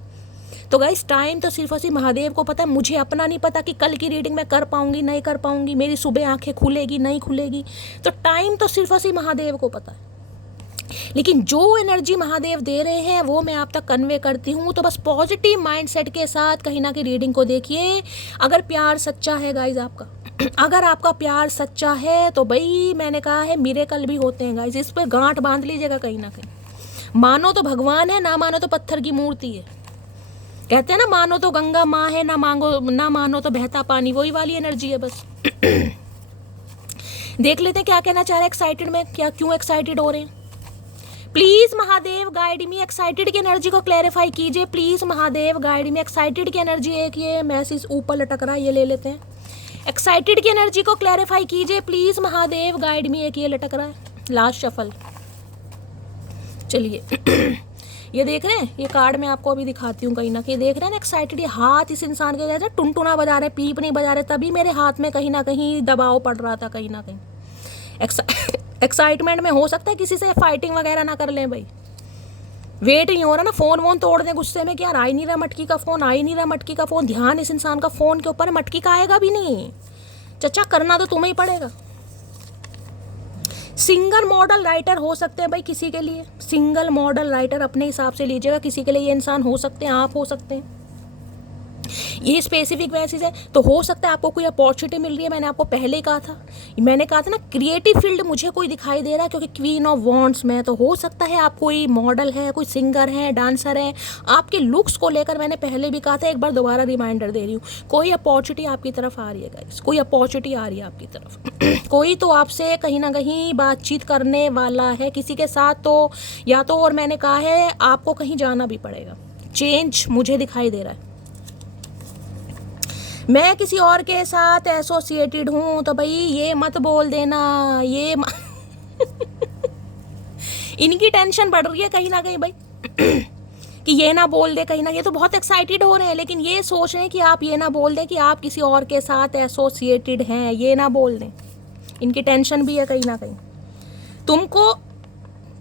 तो गाइस टाइम तो सिर्फ और सिर्फ महादेव को पता है, मुझे अपना नहीं पता कि कल की रीडिंग मैं कर पाऊंगी नहीं कर पाऊंगी, मेरी सुबह आंखें खुलेगी नहीं खुलेगी, तो टाइम तो सिर्फ और सिर्फ महादेव को पता है। लेकिन जो एनर्जी महादेव दे रहे हैं वो मैं आप तक कन्वे करती हूँ। तो बस पॉजिटिव माइंडसेट के साथ कहीं ना कहीं रीडिंग को देखिए। अगर प्यार सच्चा है गाइज आपका, अगर आपका प्यार सच्चा है तो भाई मैंने कहा है मिरेकल भी होते हैं गाइज, इस पर गांठ बांध लीजिएगा कहीं ना कहीं। मानो तो भगवान है, ना मानो तो पत्थर की मूर्ति है। कहते हैं ना मानो तो गंगा माँ है, ना मानो तो बहता पानी, वही वाली एनर्जी है बस। देख लेते हैं क्या कहना चाह रहे हैं एक्साइटेड में, क्या क्यों एक्साइटेड हो रहे हैं। Please Mahadev guide me, excited की एनर्जी को क्लैरिफाई कीजिए please Mahadev guide me. Excited की एनर्जी, एक ये मैसेज ऊपर लटक रहा है, ये ले लेते हैं। एक्साइटेड की एनर्जी को क्लैरिफाई कीजिए प्लीज महादेव गाइड मी, एक ये लटक रहा है। Last shuffle. चलिए ये देख रहे हैं, ये कार्ड मैं आपको अभी दिखाती हूँ कहीं ना कहीं, देख रहे हैं ना एक्साइटेड, ये हाथ इस इंसान के जैसे टुनटुना बजा रहे, पीप नहीं बजा रहे, तभी मेरे हाथ में कहीं ना कहीं दबाव पड़ रहा था कहीं ना कहीं। एक्साइटमेंट में हो सकता है किसी से फाइटिंग वगैरह ना कर लें भाई, वेट नहीं हो रहा ना, फोन वोन तोड़ दें गुस्से में कि यार आ ही नहीं रहा मटकी का फ़ोन, आ ही नहीं रहा मटकी का फ़ोन। ध्यान इस इंसान का फ़ोन के ऊपर, मटकी का आएगा भी नहीं, चचा करना तो तुम्हें ही पड़ेगा। सिंगल मॉडल राइटर हो सकते हैं भाई किसी के लिए, सिंगल मॉडल राइटर अपने हिसाब से लीजिएगा, किसी के लिए ये इंसान हो सकते हैं, आप हो सकते हैं। ये स्पेसिफिक मैसेज है। तो हो सकता है आपको कोई अपॉर्चुनिटी मिल रही है, मैंने आपको पहले ही कहा था ना क्रिएटिव फील्ड मुझे कोई दिखाई दे रहा है, क्योंकि क्वीन ऑफ वॉन्ड्स में। तो हो सकता है आप कोई मॉडल है, कोई सिंगर है, डांसर है, आपके लुक्स को लेकर मैंने पहले भी कहा था, एक बार दोबारा रिमाइंडर दे रही हूँ, कोई अपॉर्चुनिटी आपकी तरफ आ रही है गाइस, कोई अपॉर्चुनिटी आ रही है आपकी तरफ। कोई तो आपसे कहीं ना कहीं बातचीत करने वाला है किसी के साथ, तो या तो और मैंने कहा है आपको कहीं जाना भी पड़ेगा, चेंज मुझे दिखाई दे रहा है। मैं किसी और के साथ एसोसिएटेड हूँ तो भाई ये मत बोल देना, इनकी टेंशन बढ़ रही है कहीं ना कहीं भाई कि ये ना बोल दे कहीं ना, ये तो बहुत एक्साइटेड हो रहे हैं लेकिन ये सोच रहे हैं कि आप ये ना बोल दें कि आप किसी और के साथ एसोसिएटेड हैं, ये ना बोल दें। इनकी टेंशन भी है कहीं ना कहीं।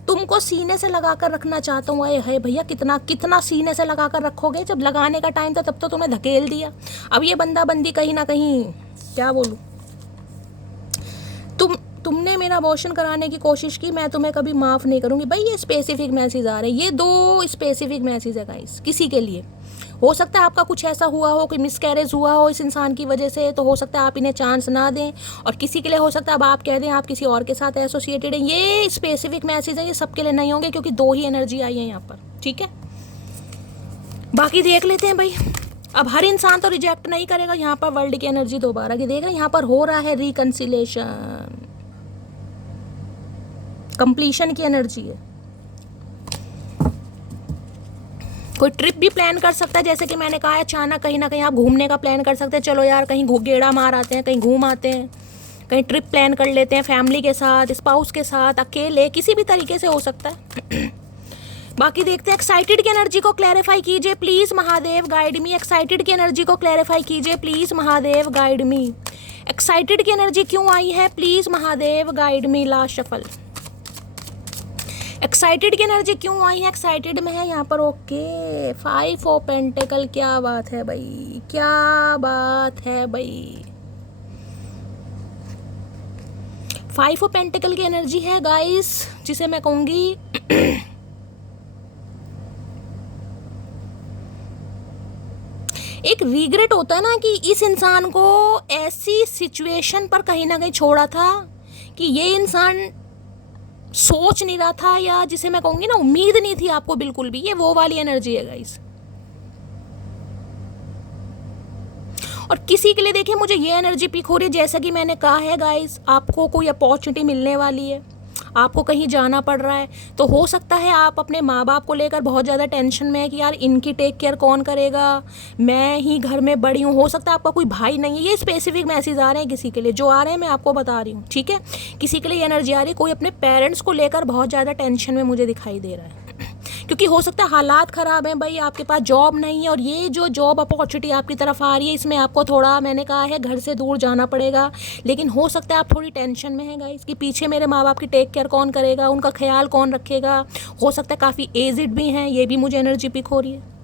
तुमको सीने से लगा कर रखना चाहता हूँ। है भैया, कितना कितना सीने से लगा कर रखोगे? जब लगाने का टाइम था तब तो तुम्हें धकेल दिया। अब ये बंदा बंदी कहीं ना कहीं, क्या बोलूँ, तुमने मेरा अबॉर्शन कराने की कोशिश की, मैं तुम्हें कभी माफ़ नहीं करूँगी। भाई ये स्पेसिफिक मैसेज आ रहे हैं, ये 2 स्पेसिफिक मैसेज है गाइस किसी के लिए। हो सकता है आपका कुछ ऐसा हुआ हो, कोई मिसकैरेज हुआ हो इस इंसान की वजह से, तो हो सकता है आप इन्हें चांस ना दें। और किसी के लिए हो सकता है अब आप कह दें आप किसी और के साथ एसोसिएटेड हैं। ये स्पेसिफिक मैसेज है, ये सबके लिए नहीं होंगे क्योंकि 2 ही एनर्जी आई है यहाँ पर, ठीक है। बाकी देख लेते हैं भाई। अब हर इंसान तो रिजेक्ट नहीं करेगा। यहाँ पर वर्ल्ड की एनर्जी दोबारा की देख रहे हैं, यहाँ पर हो रहा है रिकन्सिलेशन, कंप्लीशन की एनर्जी है। कोई ट्रिप भी प्लान कर सकता है, जैसे कि मैंने कहा है, अचानक कहीं ना कहीं आप घूमने का प्लान कर सकते हैं। चलो यार कहीं गेड़ा मार आते हैं, कहीं घूम आते हैं, कहीं ट्रिप प्लान कर लेते हैं, फैमिली के साथ, स्पाउस के साथ, अकेले, किसी भी तरीके से हो सकता है। बाकी देखते हैं। एक्साइटेड की एनर्जी को क्लैरिफाई कीजिए please Mahadev, guide me. Excited की एनर्जी को क्लैरिफाई कीजिए please Mahadev, guide me. Excited की एनर्जी क्यों आई है please Mahadev, guide me. Last shuffle. Excited की एनर्जी क्यों आई है? एक्साइटेड में है यहाँ पर, ओके। 5 ऑफ पेंटिकल, क्या बात है भाई, क्या बात है भाई। 5 ऑफ पेंटिकल की एनर्जी है गाइस, जिसे मैं कहूँगी एक रिग्रेट होता है ना कि इस इंसान को ऐसी सिचुएशन पर कहीं ना कहीं छोड़ा था कि ये इंसान सोच नहीं रहा था, या जिसे मैं कहूँगी ना उम्मीद नहीं थी आपको बिल्कुल भी। ये वो वाली एनर्जी है गाइस। और किसी के लिए देखिए मुझे ये एनर्जी पिक हो रही है, जैसा कि मैंने कहा है गाइस, आपको कोई अपॉर्चुनिटी मिलने वाली है, आपको कहीं जाना पड़ रहा है, तो हो सकता है आप अपने माँ बाप को लेकर बहुत ज़्यादा टेंशन में है कि यार इनकी टेक केयर कौन करेगा, मैं ही घर में बड़ी हूँ। हो सकता है आपका कोई भाई नहीं है। ये स्पेसिफिक मैसेज आ रहे हैं किसी के लिए, जो आ रहे हैं मैं आपको बता रही हूँ, ठीक है। किसी के लिए एनर्जी आ रही है, कोई अपने पेरेंट्स को लेकर बहुत ज़्यादा टेंशन में मुझे दिखाई दे रहा है, क्योंकि हो सकता है हालात ख़राब हैं भाई, आपके पास जॉब नहीं है, और ये जो जॉब अपॉर्चुनिटी आपकी तरफ आ रही है इसमें आपको थोड़ा, मैंने कहा है, घर से दूर जाना पड़ेगा। लेकिन हो सकता है आप थोड़ी टेंशन में हैं गाइस कि पीछे मेरे माँ बाप की टेक केयर कौन करेगा, उनका ख्याल कौन रखेगा। हो सकता है काफ़ी एजिड भी हैं, ये भी मुझे एनर्जी पिक हो रही है।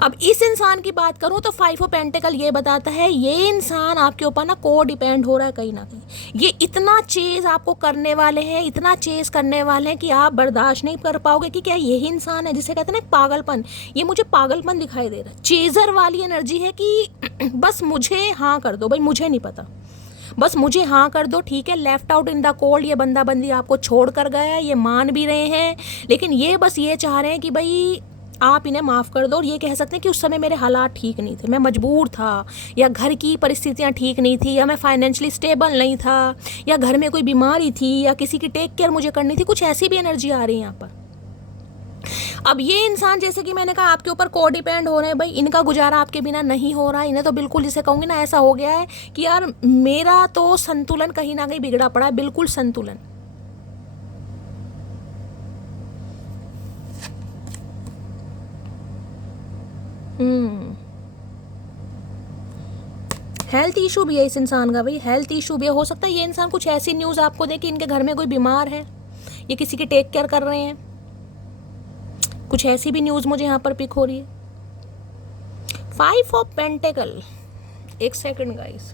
अब इस इंसान की बात करूं तो 5 ऑफ पेंटिकल ये बताता है ये इंसान आपके ऊपर ना को डिपेंड हो रहा है कहीं ना कहीं। ये इतना चेज आपको करने वाले हैं, इतना चेज करने वाले हैं कि आप बर्दाश्त नहीं कर पाओगे कि क्या यही इंसान है जिसे कहते हैं ना पागलपन। ये मुझे पागलपन दिखाई दे रहा है, चेजर वाली एनर्जी है कि बस मुझे हाँ कर दो भाई, मुझे नहीं पता, बस मुझे हाँ कर दो, ठीक है। Left out in the cold, ये बंदा बंदी आपको छोड़ कर गया है, ये मान भी रहे हैं, लेकिन ये बस ये चाह रहे हैं कि भाई आप इन्हें माफ़ कर दो। और ये कह सकते हैं कि उस समय मेरे हालात ठीक नहीं थे, मैं मजबूर था, या घर की परिस्थितियाँ ठीक नहीं थी, या मैं फाइनेंशियली स्टेबल नहीं था, या घर में कोई बीमारी थी, या किसी की टेक केयर मुझे करनी थी। कुछ ऐसी भी एनर्जी आ रही है यहाँ पर। अब ये इंसान, जैसे कि मैंने कहा, आपके ऊपर को डिपेंड हो रहे हैं भाई, इनका गुजारा आपके बिना नहीं हो रहा। इन्हें तो बिल्कुल, जिसे कहूँगी ना, ऐसा हो गया है कि यार मेरा तो संतुलन कहीं ना कहीं बिगड़ा पड़ा है, बिल्कुल संतुलन। हेल्थ इशू भी है इस इंसान का भाई, हेल्थ इशू भी है। हो सकता है ये इंसान कुछ ऐसी न्यूज़ आपको दे कि इनके घर में कोई बीमार है, ये किसी की टेक केयर कर रहे हैं, कुछ ऐसी भी न्यूज़ मुझे यहाँ पर पिक हो रही है। 5 ऑफ पेंटिकल, एक सेकंड गाइस,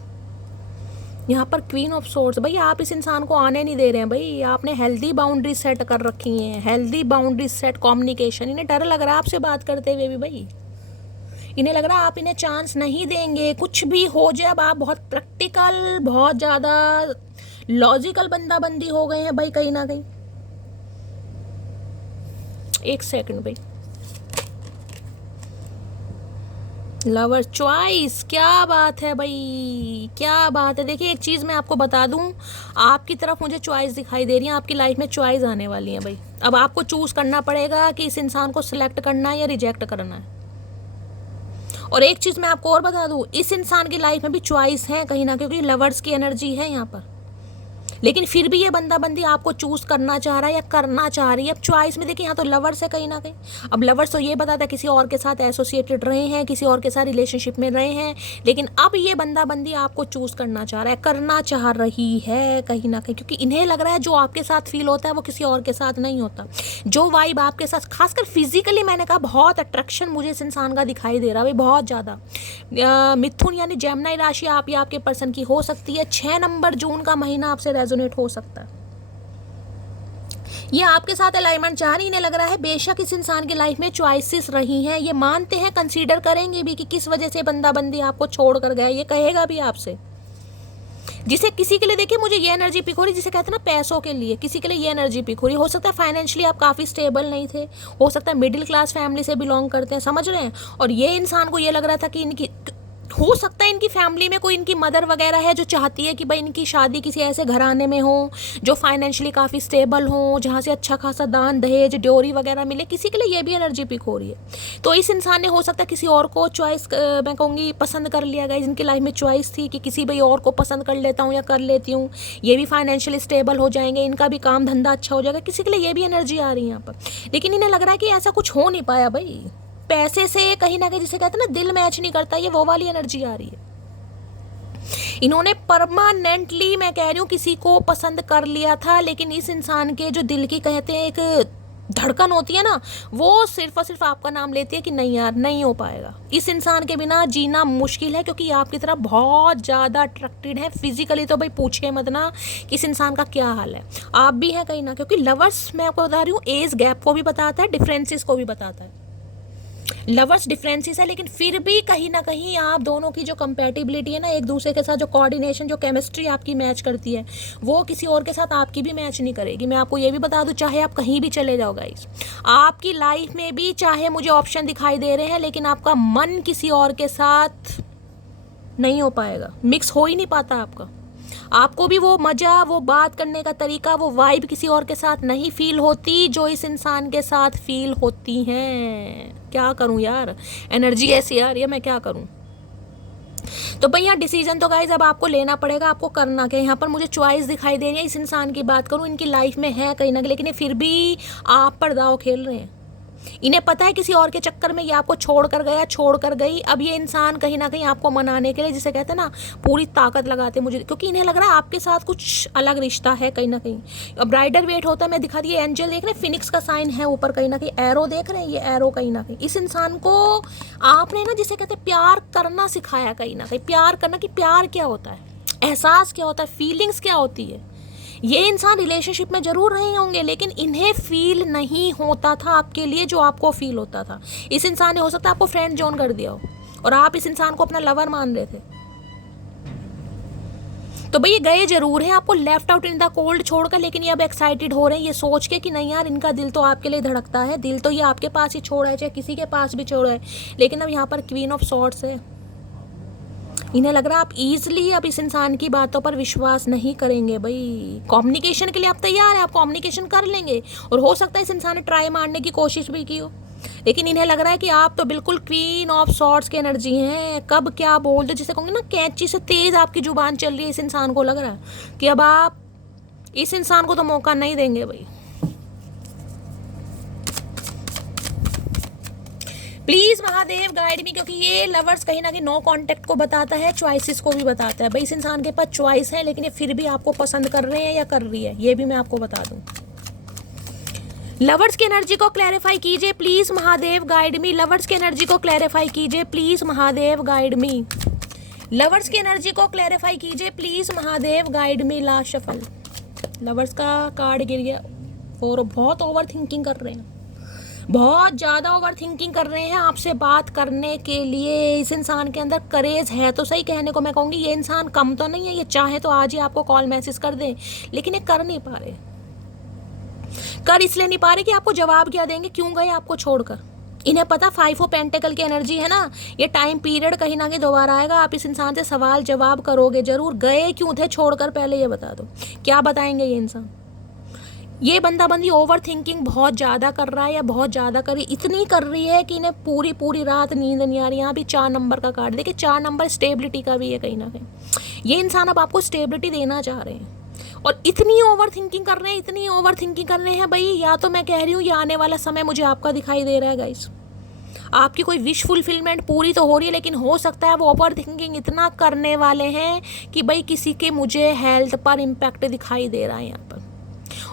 यहाँ पर क्वीन ऑफ सोर्ड्स। भाई आप इस इंसान को आने नहीं दे रहे हैं भाई, आपने हेल्दी बाउंड्री सेट कर रखी हैं, हेल्दी बाउंड्री सेट, कम्युनिकेशन। इन्हें डर लग रहा है आपसे बात करते हुए भी भाई, इन्हें लग रहा है आप इन्हें चांस नहीं देंगे, कुछ भी हो जाए। अब आप बहुत प्रैक्टिकल, बहुत ज़्यादा लॉजिकल बंदा बंदी हो गए हैं भाई कहीं ना कहीं। एक सेकंड भाई, लवर चॉइस, क्या बात है भाई, क्या बात है। देखिए एक चीज़ मैं आपको बता दूं, आपकी तरफ मुझे चॉइस दिखाई दे रही है, आपकी लाइफ में चॉइस आने वाली है भाई। अब आपको चूज़ करना पड़ेगा कि इस इंसान को सिलेक्ट करना है या रिजेक्ट करना है। और एक चीज़ मैं आपको और बता दूं, इस इंसान की लाइफ में भी चॉइस है कहीं ना, क्योंकि लवर्स की एनर्जी है यहाँ पर। लेकिन फिर भी ये बंदा बंदी आपको चूज करना चाह रहा है या करना चाह रही है। अब चॉइस में देखिए यहाँ तो लवर्स है कहीं ना कहीं। अब लवर्स तो ये बताता है किसी और के साथ एसोसिएटेड रहे हैं, किसी और के साथ रिलेशनशिप में रहे हैं, लेकिन अब ये बंदा बंदी आपको चूज करना चाह रहा है, करना चाह रही है कहीं ना कहीं, क्योंकि इन्हें लग रहा है जो आपके साथ फील होता है वो किसी और के साथ नहीं होता। जो वाइब आपके साथ, खासकर फिजिकली मैंने कहा, बहुत अट्रैक्शन मुझे इस इंसान का दिखाई दे रहा है भाई, बहुत ज़्यादा। मिथुन यानी जेमिनी राशि आप या आपके पर्सन की हो सकती है। 6 नंबर जून का महीना आपसे रेजोनेट हो सकता है। ये आपके साथ अलाइनमेंट चाह रही, इन्हें लग रहा है बेशक इस इंसान की लाइफ में चॉइसेस रही हैं, ये मानते हैं, कंसीडर करेंगे भी कि किस वजह से बंदा बंदी आपको छोड़ कर गया, ये कहेगा भी आपसे। जिसे किसी के लिए देखिए मुझे ये एनर्जी पिक हो रही, जिसे कहते हैं ना पैसों के लिए, किसी के लिए ये एनर्जी पिक हो रही। हो सकता है फाइनेंशियली आप काफ़ी स्टेबल नहीं थे, हो सकता है मिडिल क्लास फैमिली से बिलोंग करते हैं, समझ रहे हैं। और ये इंसान को ये लग रहा था कि इनकी, हो सकता है इनकी फैमिली में कोई इनकी मदर वगैरह है जो चाहती है कि भाई इनकी शादी किसी ऐसे घराने में हो जो फाइनेंशियली काफ़ी स्टेबल हो, जहाँ से अच्छा खासा दान दहेज ड्योरी वगैरह मिले। किसी के लिए ये भी एनर्जी पिक हो रही है। तो इस इंसान ने हो सकता है किसी और को चॉइस, मैं कहूँगी पसंद कर लिया गया। जिनकी लाइफ में चॉइस थी कि किसी भाई और को पसंद कर लेता हूँ या कर लेती हूँ, ये भी फाइनेंशियली स्टेबल हो जाएंगे, इनका भी काम धंधा अच्छा हो जाएगा, किसी के लिए ये भी एनर्जी आ रही है यहाँ पर। लेकिन इन्हें लग रहा है कि ऐसा कुछ हो नहीं पाया भाई, पैसे से कहीं ना कहीं, जिसे कहते हैं ना दिल मैच नहीं करता, ये वो वाली एनर्जी आ रही है। इन्होंने परमानेंटली, मैं कह रही हूँ, किसी को पसंद कर लिया था, लेकिन इस इंसान के जो दिल की, कहते हैं एक धड़कन होती है ना, वो सिर्फ और सिर्फ आपका नाम लेती है कि नहीं यार नहीं हो पाएगा, इस इंसान के बिना जीना मुश्किल है, क्योंकि आपकी तरफ बहुत ज़्यादा अट्रैक्टेड है। फिजिकली तो भाई पूछिए मत ना कि इस इंसान का क्या हाल है, आप भी हैं कहीं ना, क्योंकि लवर्स, मैं आपको बता रही हूँ, एज गैप को भी बताता है, डिफरेंसेस को भी बताता है। लवर्स डिफरेंसेस है, लेकिन फिर भी कहीं ना कहीं आप दोनों की जो कंपैटिबिलिटी है ना, एक दूसरे के साथ जो कोऑर्डिनेशन, जो केमिस्ट्री आपकी मैच करती है, वो किसी और के साथ आपकी भी मैच नहीं करेगी। मैं आपको ये भी बता दूं, चाहे आप कहीं भी चले जाओ गाइस, आपकी लाइफ में भी चाहे मुझे ऑप्शन दिखाई दे रहे हैं, लेकिन आपका मन किसी और के साथ नहीं हो पाएगा, मिक्स हो ही नहीं पाता आपका। आपको भी वो मज़ा, वो बात करने का तरीका, वो वाइब किसी और के साथ नहीं फील होती जो इस इंसान के साथ फील होती हैं। क्या करूं यार, एनर्जी ऐसी आ रही है, मैं क्या करूं। तो भाई यहाँ डिसीजन तो गाइज अब आपको लेना पड़ेगा, आपको करना क्या। यहाँ पर मुझे चॉइस दिखाई दे रही है, इस इंसान की बात करूं, इनकी लाइफ में है कहीं ना कहीं, लेकिन ये फिर भी आप पर दाव खेल रहे हैं। इन्हें पता है किसी और के चक्कर में ये आपको छोड़ कर गया, छोड़ कर गई। अब ये इंसान कहीं ना कहीं आपको मनाने के लिए, जिसे कहते हैं ना, पूरी ताकत लगाते हैं मुझे, क्योंकि इन्हें लग रहा है आपके साथ कुछ अलग रिश्ता है कहीं ना कहीं। अब ब्राइडल वेट होता है, मैं दिखा दी, एंजल देख रहे हैं, फिनिक्स का साइन है ऊपर कहीं ना कहीं, एरो देख रहे हैं, ये एरो कहीं ना कहीं। इस इंसान को आपने ना, जिसे कहते हैं प्यार करना सिखाया कहीं ना कहीं, प्यार करना, कि प्यार क्या होता है, एहसास क्या होता है, फीलिंग्स क्या होती है। ये इंसान रिलेशनशिप में जरूर रहे होंगे, लेकिन इन्हें फील नहीं होता था आपके लिए जो आपको फील होता था। इस इंसान ने हो सकता है आपको फ्रेंड जोन कर दिया हो और आप इस इंसान को अपना लवर मान रहे थे। तो भाई ये गए जरूर हैं, आपको left out in the cold छोड़कर, लेकिन ये अब एक्साइटेड हो रहे हैं ये सोच के कि नहीं यार, इनका दिल तो आपके लिए धड़कता है, दिल तो ये आपके पास ही छोड़ा है, चाहे किसी के पास भी छोड़ा है। लेकिन अब यहाँ पर क्वीन ऑफ सॉर्ड्स है, इन्हें लग रहा है आप ईजिली अब इस इंसान की बातों पर विश्वास नहीं करेंगे भाई। कम्युनिकेशन के लिए आप तैयार हैं, आप कम्युनिकेशन कर लेंगे, और हो सकता है इस इंसान ने ट्राई मारने की कोशिश भी की हो, लेकिन इन्हें लग रहा है कि आप तो बिल्कुल क्वीन ऑफ सॉर्ड्स की एनर्जी हैं। कब क्या बोल दो, जिसे कहूँगे ना, कैंची से तेज आपकी जुबान चल रही है। इस इंसान को लग रहा है कि अब आप इस इंसान को तो मौका नहीं देंगे भाई। प्लीज महादेव गाइड मी, क्योंकि ये लवर्स कहीं ना कहीं नो कांटेक्ट को बताता है, चॉइसेस को भी बताता है भाई। इस इंसान के पास चॉइस है, लेकिन ये फिर भी आपको पसंद कर रहे हैं या कर रही है, ये भी मैं आपको बता दूं। लवर्स की एनर्जी को क्लैरिफाई कीजिए please Mahadev guide me. Lovers की एनर्जी को क्लैरिफाई कीजिए please Mahadev guide me. Lovers की एनर्जी को क्लैरिफाई कीजिए please Mahadev guide me. Last shuffle, lovers का कार्ड गिर गया और बहुत ओवर थिंकिंग कर रहे हैं। बहुत ज़्यादा ओवर थिंकिंग कर रहे हैं आपसे बात करने के लिए। इस इंसान के अंदर करेज है तो सही, कहने को मैं कहूँगी ये इंसान कम तो नहीं है, ये चाहे तो आज ही आपको कॉल मैसेज कर दें, लेकिन ये कर नहीं पा रहे। कर इसलिए नहीं पा रहे कि आपको जवाब क्या देंगे, क्यों गए आपको छोड़कर। इन्हें पता 5 ऑफ पेंटिकल की एनर्जी है ना, ये टाइम पीरियड कहीं ना कहीं दोबारा आएगा, आप इस इंसान से सवाल जवाब करोगे जरूर। गए क्यों थे छोड़कर, पहले ये बता दो, क्या बताएंगे ये इंसान। ये बंदा बंदी ओवर थिंकिंग बहुत ज़्यादा कर रहा है, या बहुत ज़्यादा कर रही, इतनी कर रही है कि इन्हें पूरी पूरी रात नींद नहीं आ रही। यहाँ भी 4 नंबर का कार्ड, देखिए 4 नंबर स्टेबिलिटी का भी है कहीं ना कहीं। ये इंसान अब आपको स्टेबिलिटी देना चाह रहे हैं, और इतनी ओवर थिंकिंग कर रहे हैं, इतनी ओवर थिंकिंग कर रहे हैं भाई। या तो मैं कह रही हूँ ये आने वाला समय मुझे आपका दिखाई दे रहा है गाइस, आपकी कोई विश फुलफिलमेंट पूरी तो हो रही है, लेकिन हो सकता है वो ओवर थिंकिंग इतना करने वाले हैं कि भाई किसी के मुझे हेल्थ पर इम्पैक्ट दिखाई दे रहा है यहाँ पर।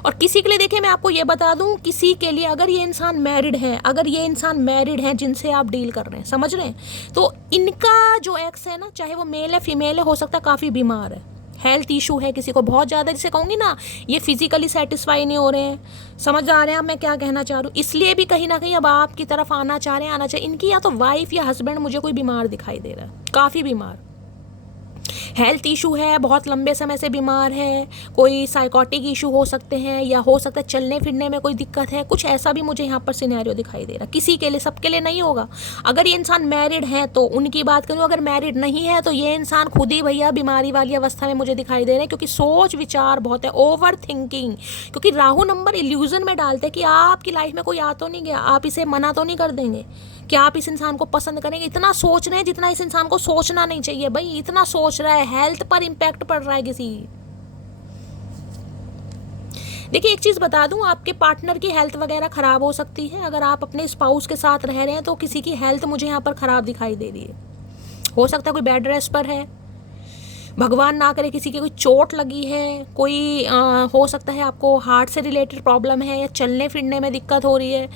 और किसी के लिए देखिए मैं आपको ये बता दूं, किसी के लिए अगर ये इंसान मैरिड है, अगर ये इंसान मैरिड है जिनसे आप डील कर रहे हैं, समझ रहे हैं, तो इनका जो एक्स है ना, चाहे वो मेल है फीमेल है, हो सकता है काफ़ी बीमार है, हेल्थ इशू है किसी को बहुत ज़्यादा, जिसे कहूँगी ना ये फिजिकली सेटिस्फाई नहीं हो रहे हैं। समझ आ रहे हैं आप मैं क्या कहना चाह रही हूँ, इसलिए भी कहीं ना कहीं अब आपकी तरफ आना चाह रहे हैं, आना चाहिए। इनकी या तो वाइफ या हस्बैंड मुझे कोई बीमार दिखाई दे रहा है, काफ़ी बीमार, हेल्थ इशू है, बहुत लंबे समय से बीमार है, कोई साइकोटिक इशू हो सकते हैं, या हो सकता है चलने फिरने में कोई दिक्कत है, कुछ ऐसा भी मुझे यहाँ पर सिनेरियो दिखाई दे रहा है। किसी के लिए, सबके लिए नहीं होगा। अगर ये इंसान मैरिड है तो उनकी बात करूँ, अगर मैरिड नहीं है तो ये इंसान खुद ही भैया बीमारी वाली अवस्था में मुझे दिखाई दे रहे हैं, क्योंकि सोच विचार बहुत है, ओवर थिंकिंग। क्योंकि राहु नंबर इल्यूजन में डालते हैं कि आपकी लाइफ में कोई आ तो नहीं गया, आप इसे मना तो नहीं कर देंगे, क्या आप इस इंसान को पसंद करेंगे। इतना सोच रहे हैं जितना इस इंसान को सोचना नहीं चाहिए भाई, इतना सोच रहा है, हेल्थ पर इम्पैक्ट पड़ रहा है किसी। देखिए एक चीज़ बता दूं, आपके पार्टनर की हेल्थ वगैरह ख़राब हो सकती है। अगर आप अपने स्पाउस के साथ रह रहे हैं तो किसी की हेल्थ मुझे यहाँ पर ख़राब दिखाई दे रही है। हो सकता है कोई बेड रेस्ट पर है, भगवान ना करे किसी की कोई चोट लगी है, कोई हो सकता है आपको हार्ट से रिलेटेड प्रॉब्लम है, या चलने फिरने में दिक्कत हो रही है,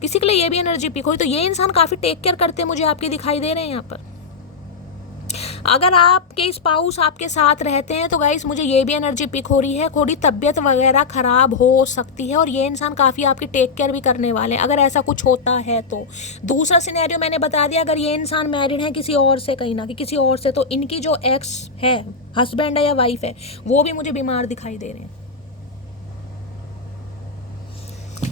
किसी के लिए ये भी एनर्जी पिक हुई। तो ये इंसान काफ़ी टेक केयर करते हैं मुझे आपके दिखाई दे रहे हैं यहाँ पर। अगर आपके स्पाउस आपके साथ रहते हैं तो गाइस मुझे ये भी एनर्जी पिक हो रही है, थोड़ी तबीयत वगैरह ख़राब हो सकती है, और ये इंसान काफ़ी आपकी टेक केयर भी करने वाले हैं अगर ऐसा कुछ होता है तो। दूसरा सिनेरियो मैंने बता दिया, अगर ये इंसान मैरिड है किसी और से, कहीं ना कि किसी और से, तो इनकी जो एक्स है, हस्बैंड है या वाइफ है, वो भी मुझे बीमार दिखाई दे रहे हैं।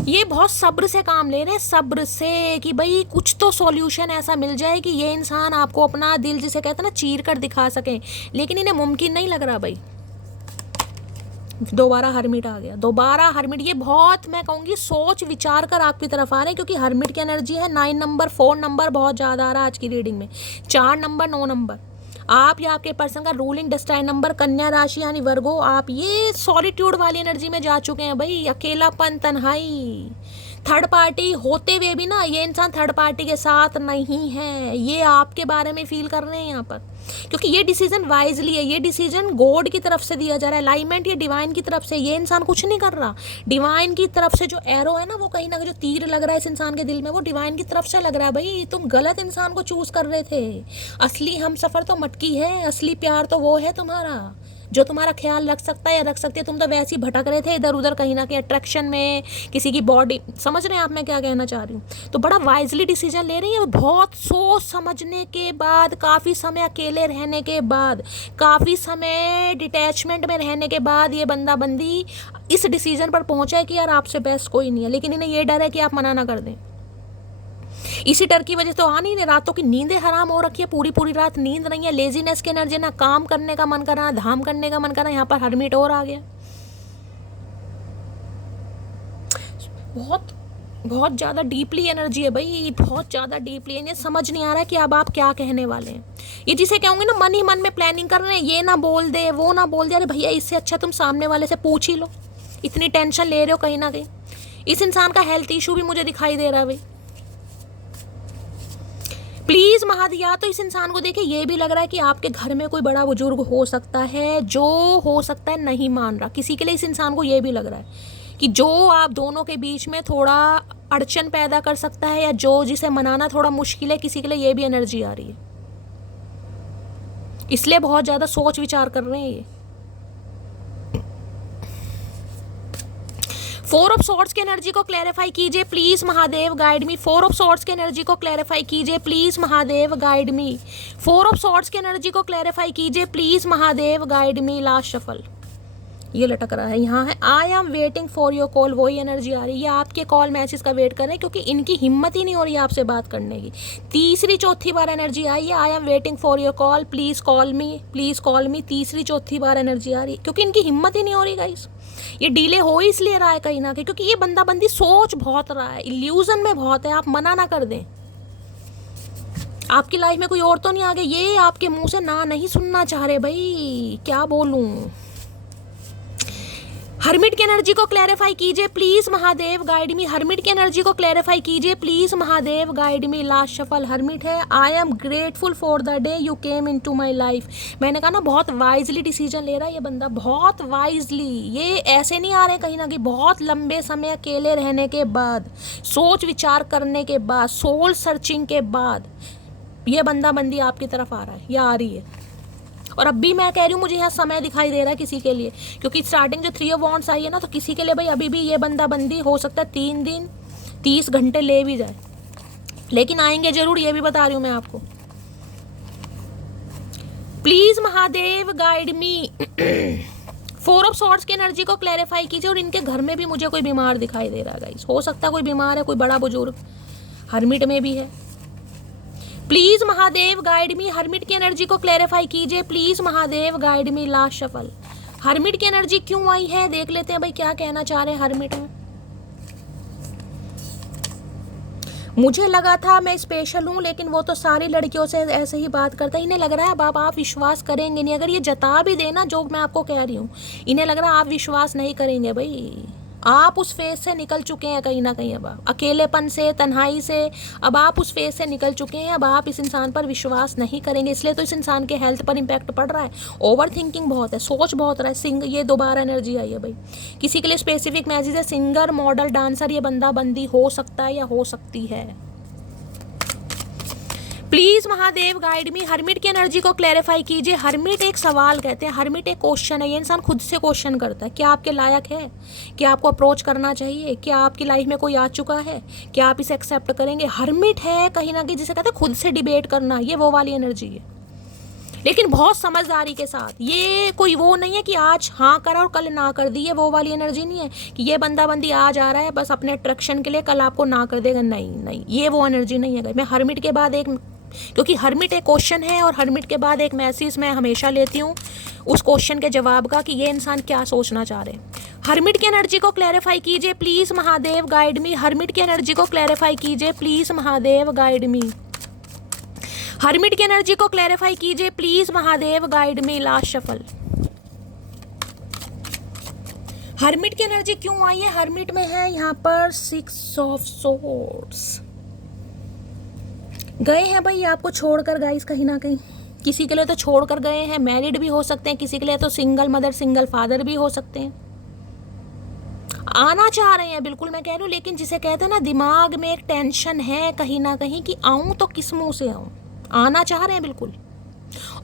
ये बहुत सब्र से काम ले रहे हैं, सब्र से, कि भाई कुछ तो सॉल्यूशन ऐसा मिल जाए कि ये इंसान आपको अपना दिल जिसे कहते हैं ना चीर कर दिखा सकें, लेकिन इन्हें मुमकिन नहीं लग रहा भाई। दोबारा हरमिट आ गया, दोबारा हरमिट। ये बहुत मैं कहूँगी सोच विचार कर आपकी तरफ आ रहे हैं, क्योंकि हरमिट की एनर्जी है 9 नंबर, 4 नंबर बहुत ज़्यादा आ रहा है आज की रीडिंग में, 4 नंबर 9 नंबर। आप या आपके पर्सन का रूलिंग डेस्टाइन नंबर कन्या राशि यानी वर्गो, आप ये सॉलिट्यूड वाली एनर्जी में जा चुके हैं भाई, अकेलापन, तन्हाई, थर्ड पार्टी होते हुए भी ना ये इंसान थर्ड पार्टी के साथ नहीं है, ये आपके बारे में फील कर रहे हैं यहाँ पर, क्योंकि ये डिसीजन वाइजली है, ये डिसीजन गॉड की तरफ से दिया जा रहा है, अलाइनमेंट ये डिवाइन की तरफ से। ये इंसान कुछ नहीं कर रहा, डिवाइन की तरफ से जो एरो है ना, वो कहीं ना कहीं जो तीर लग रहा है इस इंसान के दिल में, वो डिवाइन की तरफ से लग रहा है। भाई तुम गलत इंसान को चूज कर रहे थे, असली हम सफर तो मटकी है, असली प्यार तो वो है तुम्हारा जो तुम्हारा ख्याल रख सकता है या रख सकती है। तुम तो वैसे ही भटक रहे थे इधर उधर, कहीं ना कहीं अट्रैक्शन में, किसी की बॉडी, समझ रहे हैं आप मैं क्या कहना चाह रही हूँ। तो बड़ा वाइजली डिसीजन ले रही है, बहुत सोच समझने के बाद, काफ़ी समय अकेले रहने के बाद, काफ़ी समय डिटैचमेंट में रहने के बाद ये बंदा बंदी इस डिसीजन पर पहुँचा है कि यार आपसे बेस्ट कोई नहीं है, लेकिन इन्हें ये डर है कि आप मना ना कर दें। इसी डर की वजह से तो आ नहीं रहे, रातों की नींदें हराम हो रखी है, पूरी पूरी रात नींद नहीं है, लेजीनेस की एनर्जी, ना काम करने का मन कर रहा, धाम करने का मन कर रहा। यहाँ पर हरमिट और आ गया, बहुत बहुत ज़्यादा डीपली एनर्जी है भाई, बहुत ज़्यादा डीपली। इन्हें समझ नहीं आ रहा है कि अब आप क्या कहने वाले हैं। ये जिसे कहूँगी ना मन ही मन में प्लानिंग कर रहे हैं, ये ना बोल दे, वो ना बोल दे, अरे भैया इससे अच्छा तुम सामने वाले से पूछ ही लो, इतनी टेंशन ले रहे हो कहीं ना कहीं। इस इंसान का हेल्थ इशू भी मुझे दिखाई दे रहा है भाई। प्लीज़ महादिया, तो इस इंसान को देखिए ये भी लग रहा है कि आपके घर में कोई बड़ा बुजुर्ग हो सकता है, जो हो सकता है नहीं मान रहा। किसी के लिए इस इंसान को ये भी लग रहा है कि जो आप दोनों के बीच में थोड़ा अड़चन पैदा कर सकता है, या जो जिसे मनाना थोड़ा मुश्किल है, किसी के लिए ये भी एनर्जी आ रही है, इसलिए बहुत ज़्यादा सोच विचार कर रहे हैं ये। फोर ऑफ सॉर्ड्स की एनर्जी को क्लैरिफाई कीजिए please Mahadev guide me. Four of swords की एनर्जी को क्लैरिफाई कीजिए please Mahadev guide me. Four of swords की एनर्जी को क्लैरिफाई कीजिए please Mahadev guide me. Last shuffle ये लटक रहा है, यहाँ है I am waiting for your call. वही एनर्जी आ रही है, आपके कॉल मैसेज का वेट कर रहे हैं क्योंकि इनकी हिम्मत ही नहीं हो रही है आपसे बात करने की। तीसरी चौथी बार एनर्जी आई है I am waiting for your call, please call me, please call मी। तीसरी चौथी बार एनर्जी आ रही है क्योंकि इनकी हिम्मत ही नहीं हो रही गाइस। ये डिले हो इसलिए रहा है कहीं ना कहीं क्योंकि ये बंदा बंदी सोच बहुत रहा है, इल्यूजन में बहुत है। आप मना ना कर दें, आपकी लाइफ में कोई और तो नहीं आ गया, ये आपके मुंह से ना नहीं सुनना चाह रहे भाई, क्या बोलूं। हर्मिट की एनर्जी को क्लैरिफाई कीजिए please Mahadev guide me. Hermit की एनर्जी को क्लैरिफाई कीजिए please Mahadev guide me. Last shuffle hermit है I am grateful for the day you came into my life. मैंने कहा ना बहुत वाइजली डिसीजन ले रहा है ये बंदा, बहुत वाइजली। ये ऐसे नहीं आ रहे कहीं ना कहीं, बहुत लंबे समय अकेले रहने के बाद, सोच विचार करने के बाद, सोल सर्चिंग के बाद ये बंदा बंदी आपकी तरफ आ रहा है या आ रही है। और अब भी मैं कह रही हूँ मुझे यहाँ समय दिखाई दे रहा है किसी के लिए, क्योंकि स्टार्टिंग जो 3 ऑफ वॉन्ड्स आई है ना, तो किसी के लिए भाई अभी भी ये बंदा बंदी हो सकता है 3 दिन 30 घंटे ले भी जाए, लेकिन आएंगे जरूर, ये भी बता रही हूँ मैं आपको। Please Mahadev guide me. Four of swords की एनर्जी को क्लैरिफाई कीजिए। और इनके घर में भी मुझे कोई बीमार दिखाई दे रहा है गाइस, हो सकता है कोई बीमार है, कोई बड़ा बुजुर्ग, हर्मिट में भी है। Please Mahadev guide me. Hermit की एनर्जी को क्लैरिफाई कीजिए please Mahadev guide me. Last shuffle hermit की एनर्जी क्यों आई है देख लेते हैं भाई, क्या कहना चाह रहे हैं हर्मिट में। मुझे लगा था मैं स्पेशल हूँ, लेकिन वो तो सारी लड़कियों से ऐसे ही बात करता है। इन्हें लग रहा है बाप आप विश्वास करेंगे नहीं, अगर ये जता भी देना जो मैं आपको कह रही हूँ, इन्हें लग रहा है आप विश्वास नहीं करेंगे भाई। आप उस फेज से निकल चुके हैं कहीं ना कहीं, अब आप अकेलेपन से, तन्हाई से, अब आप उस फेज से निकल चुके हैं। अब आप इस इंसान पर विश्वास नहीं करेंगे, इसलिए तो इस इंसान के हेल्थ पर इम्पैक्ट पड़ रहा है। ओवर थिंकिंग बहुत है, सोच बहुत रहा है। ये दोबारा एनर्जी आई है भाई, किसी के लिए स्पेसिफिक मैसेज है। सिंगर, मॉडल, डांसर ये बंदा बंदी हो सकता है या हो सकती है। Please Mahadev guide me. Hermit की एनर्जी को क्लैरिफाई कीजिए। हर्मिट एक सवाल कहते हैं, हर्मिट एक क्वेश्चन है। ये इंसान खुद से क्वेश्चन करता है, क्या आपके लायक है, क्या आपको अप्रोच करना चाहिए, क्या आपकी लाइफ में कोई आ चुका है, क्या आप इसे एक्सेप्ट करेंगे। हर्मिट है कहीं ना कहीं जिसे कहते हैं खुद से डिबेट करना, ये वो वाली एनर्जी है, लेकिन बहुत समझदारी के साथ। ये कोई वो नहीं है कि आज हाँ करा और कल ना कर दी, ये वो वाली एनर्जी नहीं है कि ये बंदा बंदी आज आ रहा है बस अपने अट्रैक्शन के लिए, कल आपको ना कर देगा। नहीं नहीं, ये वो एनर्जी नहीं है। मैं हर्मिट के बाद एक, क्योंकि हर्मिट एक क्वेश्चन है और हर्मिट के बाद एक मैसेज मैं हमेशा लेती हूँ उस क्वेश्चन के जवाब का कि ये इंसान क्या सोचना चाह रहे हैं। हर्मिट की एनर्जी को क्लैरिफाई कीजिए please Mahadev guide me. Hermit की एनर्जी को क्लैरिफाई कीजिए please Mahadev guide me. Hermit की एनर्जी को क्लैरिफाई कीजिए please Mahadev guide me. Last shuffle hermit की एनर्जी क्यों आई है। हर्मिट में है यहाँ पर 6 ऑफ सोर्ड्स। गए हैं भाई आपको छोड़कर गाइस, कहीं ना कहीं किसी के लिए तो छोड़कर गए हैं, मैरिड भी हो सकते हैं, किसी के लिए तो सिंगल मदर सिंगल फादर भी हो सकते हैं। आना चाह रहे हैं बिल्कुल, मैं कह रही हूँ, लेकिन जिसे कहते हैं ना दिमाग में एक टेंशन है कहीं ना कहीं कि आऊँ तो किस मुँह से आऊँ। आना चाह रहे हैं बिल्कुल।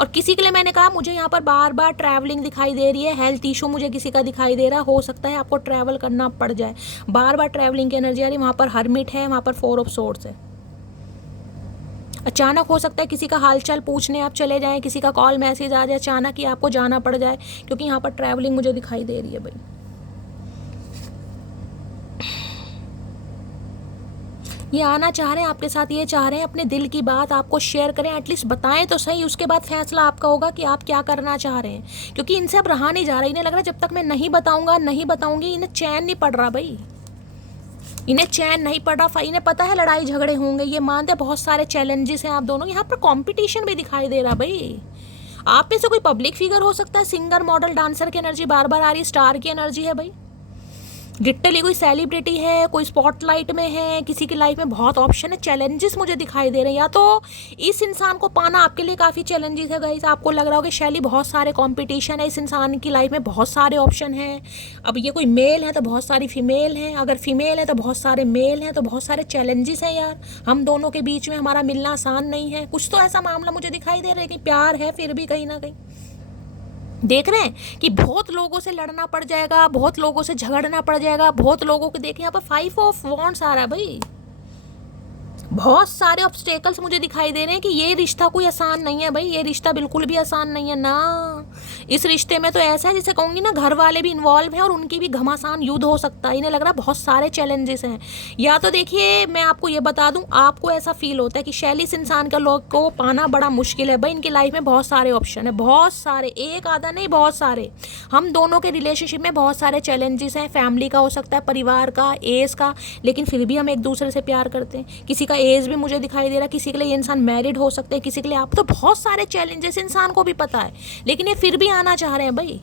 और किसी के लिए मैंने कहा मुझे यहाँ पर बार बार ट्रैवलिंग दिखाई दे रही है, हेल्थ इशू मुझे किसी का दिखाई दे रहा है, हो सकता है आपको ट्रैवल करना पड़ जाए। बार बार ट्रैवलिंग की एनर्जी आ रही है। वहाँ पर हर्मिट है, वहाँ पर 4 ऑफ सोर्ड्स है। अचानक हो सकता है किसी का हालचाल पूछने आप चले जाएं, किसी का कॉल मैसेज आ जाए, अचानक ही आपको जाना पड़ जाए, क्योंकि यहाँ पर ट्रैवलिंग मुझे दिखाई दे रही है भाई। ये आना चाह रहे हैं आपके साथ, ये चाह रहे हैं अपने दिल की बात आपको शेयर करें, एटलीस्ट बताएं तो सही, उसके बाद फैसला आपका होगा कि आप क्या करना चाह रहे हैं। क्योंकि इनसे अब रहा नहीं जा रहा, इन्हें लग रहा है जब तक मैं नहीं बताऊंगा, नहीं बताऊंगी, इन्हें चैन नहीं पड़ रहा भाई, इन्हें चैन नहीं पड़ रहा। इन्हें पता है लड़ाई झगड़े होंगे, ये मानते हैं बहुत सारे चैलेंजेस हैं आप दोनों। यहाँ पर कंपटीशन भी दिखाई दे रहा भाई। आप में से कोई पब्लिक फिगर हो सकता है, सिंगर, मॉडल, डांसर की एनर्जी बार बार आ रही है, स्टार की एनर्जी है भाई। लिटरली कोई सेलिब्रिटी है, कोई स्पॉटलाइट में है, किसी की लाइफ में बहुत ऑप्शन है, चैलेंजेस मुझे दिखाई दे रहे हैं। या तो इस इंसान को पाना आपके लिए काफ़ी चैलेंजेस है गाइस, आपको लग रहा होगा शैली बहुत सारे कंपटीशन है, इस इंसान की लाइफ में बहुत सारे ऑप्शन हैं। अब ये कोई मेल है तो बहुत सारी फीमेल हैं, अगर फीमेल है तो बहुत सारे मेल हैं, तो बहुत सारे चैलेंजेस हैं यार। हम दोनों के बीच में हमारा मिलना आसान नहीं है। कुछ तो ऐसा मामला मुझे दिखाई दे रहा है कि प्यार है फिर भी कहीं ना कहीं देख रहे हैं कि बहुत लोगों से लड़ना पड़ जाएगा, बहुत लोगों से झगड़ना पड़ जाएगा, बहुत लोगों को। देखिए यहाँ पर 5 ऑफ वॉन्ड्स आ रहा है भाई, बहुत सारे ऑब्स्टेकल्स मुझे दिखाई दे रहे हैं कि ये रिश्ता कोई आसान नहीं है भाई, ये रिश्ता बिल्कुल भी आसान नहीं है ना। इस रिश्ते में तो ऐसा है जैसे कहूँगी ना, घर वाले भी इन्वॉल्व हैं और उनकी भी घमासान युद्ध हो सकता है। इन्हें लग रहा है बहुत सारे चैलेंजेस हैं। या तो देखिए मैं आपको ये बता दूं, आपको ऐसा फील होता है कि शैली इस इंसान के लोग को पाना बड़ा मुश्किल है भाई। इनकी लाइफ में बहुत सारे ऑप्शन है, बहुत सारे, एक आधा नहीं, बहुत सारे। हम दोनों के रिलेशनशिप में बहुत सारे चैलेंजेस हैं। फैमिली का हो सकता है, परिवार का, एज का, लेकिन फिर भी हम एक दूसरे से प्यार करते हैं। किसी का एज भी मुझे दिखाई दे रहा है, किसी के लिए ये इंसान मैरिड हो सकते हैं, किसी के लिए आप, तो बहुत सारे चैलेंजेस इंसान को भी पता है, लेकिन ये फिर भी आना चाह रहे हैं भाई।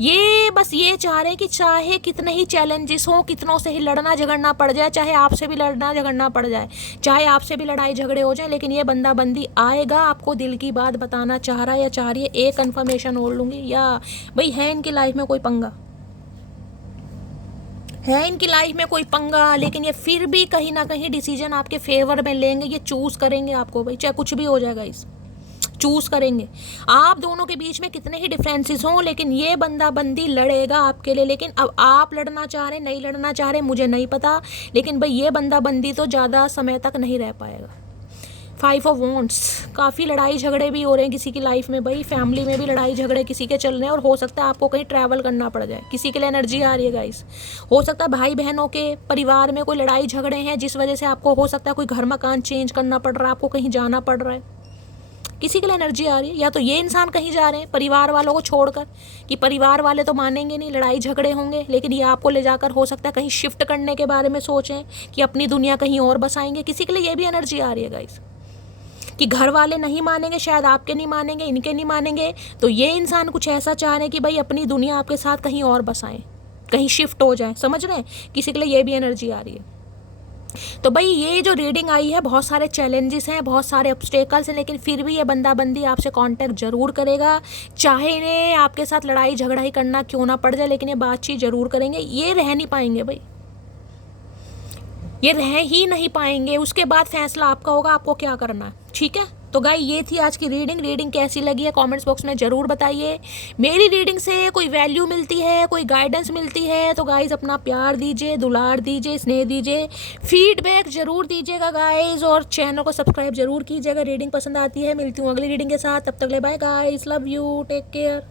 ये बस ये चाह रहे हैं कि चाहे कितने ही चैलेंजेस हो, कितनों से ही लड़ना झगड़ना पड़ जाए, चाहे आपसे भी लड़ना झगड़ना पड़ जाए, चाहे आपसे भी लड़ाई झगड़े हो जाए, लेकिन ये बंदा बंदी आएगा, आपको दिल की बात बताना चाह रहा है या चाह रही है। एक कंफर्मेशन और लूँगी, या भाई है इनकी लाइफ में कोई पंगा, है इनकी लाइफ में कोई पंगा, लेकिन ये फिर भी कहीं ना कहीं डिसीजन आपके फेवर में लेंगे। ये चूज करेंगे आपको भाई, चाहे कुछ भी हो जाएगा, इस चूज करेंगे। आप दोनों के बीच में कितने ही डिफरेंसेस हों, लेकिन ये बंदा बंदी लड़ेगा आपके लिए। लेकिन अब आप लड़ना चाह रहे, नहीं लड़ना चाह रहे, मुझे नहीं पता, लेकिन भाई ये बंदा बंदी तो ज़्यादा समय तक नहीं रह पाएगा। 5 ऑफ वॉन्ड्स, काफ़ी लड़ाई झगड़े भी हो रहे हैं किसी की लाइफ में भाई, फैमिली में भी लड़ाई झगड़े किसी के चल रहे हैं, और हो सकता है आपको कहीं ट्रैवल करना पड़ जाए। किसी के लिए एनर्जी आ रही है गाइस, हो सकता है भाई बहनों के परिवार में कोई लड़ाई झगड़े हैं, जिस वजह से आपको हो सकता है कोई घर मकान चेंज करना पड़ रहा है, आपको कहीं जाना पड़ रहा है, किसी के लिए एनर्जी आ रही है। या तो ये इंसान कहीं जा रहे हैं परिवार वालों को छोड़कर, कि परिवार वाले तो मानेंगे नहीं, लड़ाई झगड़े होंगे, लेकिन ये आपको ले जाकर हो सकता है कहीं शिफ्ट करने के बारे में सोचें कि अपनी दुनिया कहीं और बसाएंगे। किसी के लिए ये भी एनर्जी आ रही है गाइस, कि घर वाले नहीं मानेंगे, शायद आपके नहीं मानेंगे, इनके नहीं मानेंगे, तो ये इंसान कुछ ऐसा चाह रहे हैं कि भाई अपनी दुनिया आपके साथ कहीं और बसाएं, कहीं शिफ्ट हो जाए, समझ रहे हैं। किसी के लिए ये भी एनर्जी आ रही है। तो भाई ये जो रीडिंग आई है, बहुत सारे चैलेंजेस हैं, बहुत सारे ऑब्स्टेकल्स हैं, लेकिन फिर भी ये बंदा बंदी आपसे कांटेक्ट जरूर करेगा, चाहे इन्हें आपके साथ लड़ाई झगड़ा ही करना क्यों ना पड़ जाए, लेकिन ये बातचीत जरूर करेंगे। ये रह नहीं पाएंगे भाई, ये रह ही नहीं पाएंगे। उसके बाद फैसला आपका होगा, आपको क्या करना है, ठीक है। तो गाइस ये थी आज की रीडिंग कैसी लगी है कमेंट्स बॉक्स में ज़रूर बताइए। मेरी रीडिंग से कोई वैल्यू मिलती है, कोई गाइडेंस मिलती है, तो गाइस अपना प्यार दीजिए, दुलार दीजिए, स्नेह दीजिए, फीडबैक ज़रूर दीजिएगा गाइस, और चैनल को सब्सक्राइब जरूर कीजिएगा। रीडिंग पसंद आती है। मिलती हूँ अगली रीडिंग के साथ, तब तक ले bye guys, love you, take care.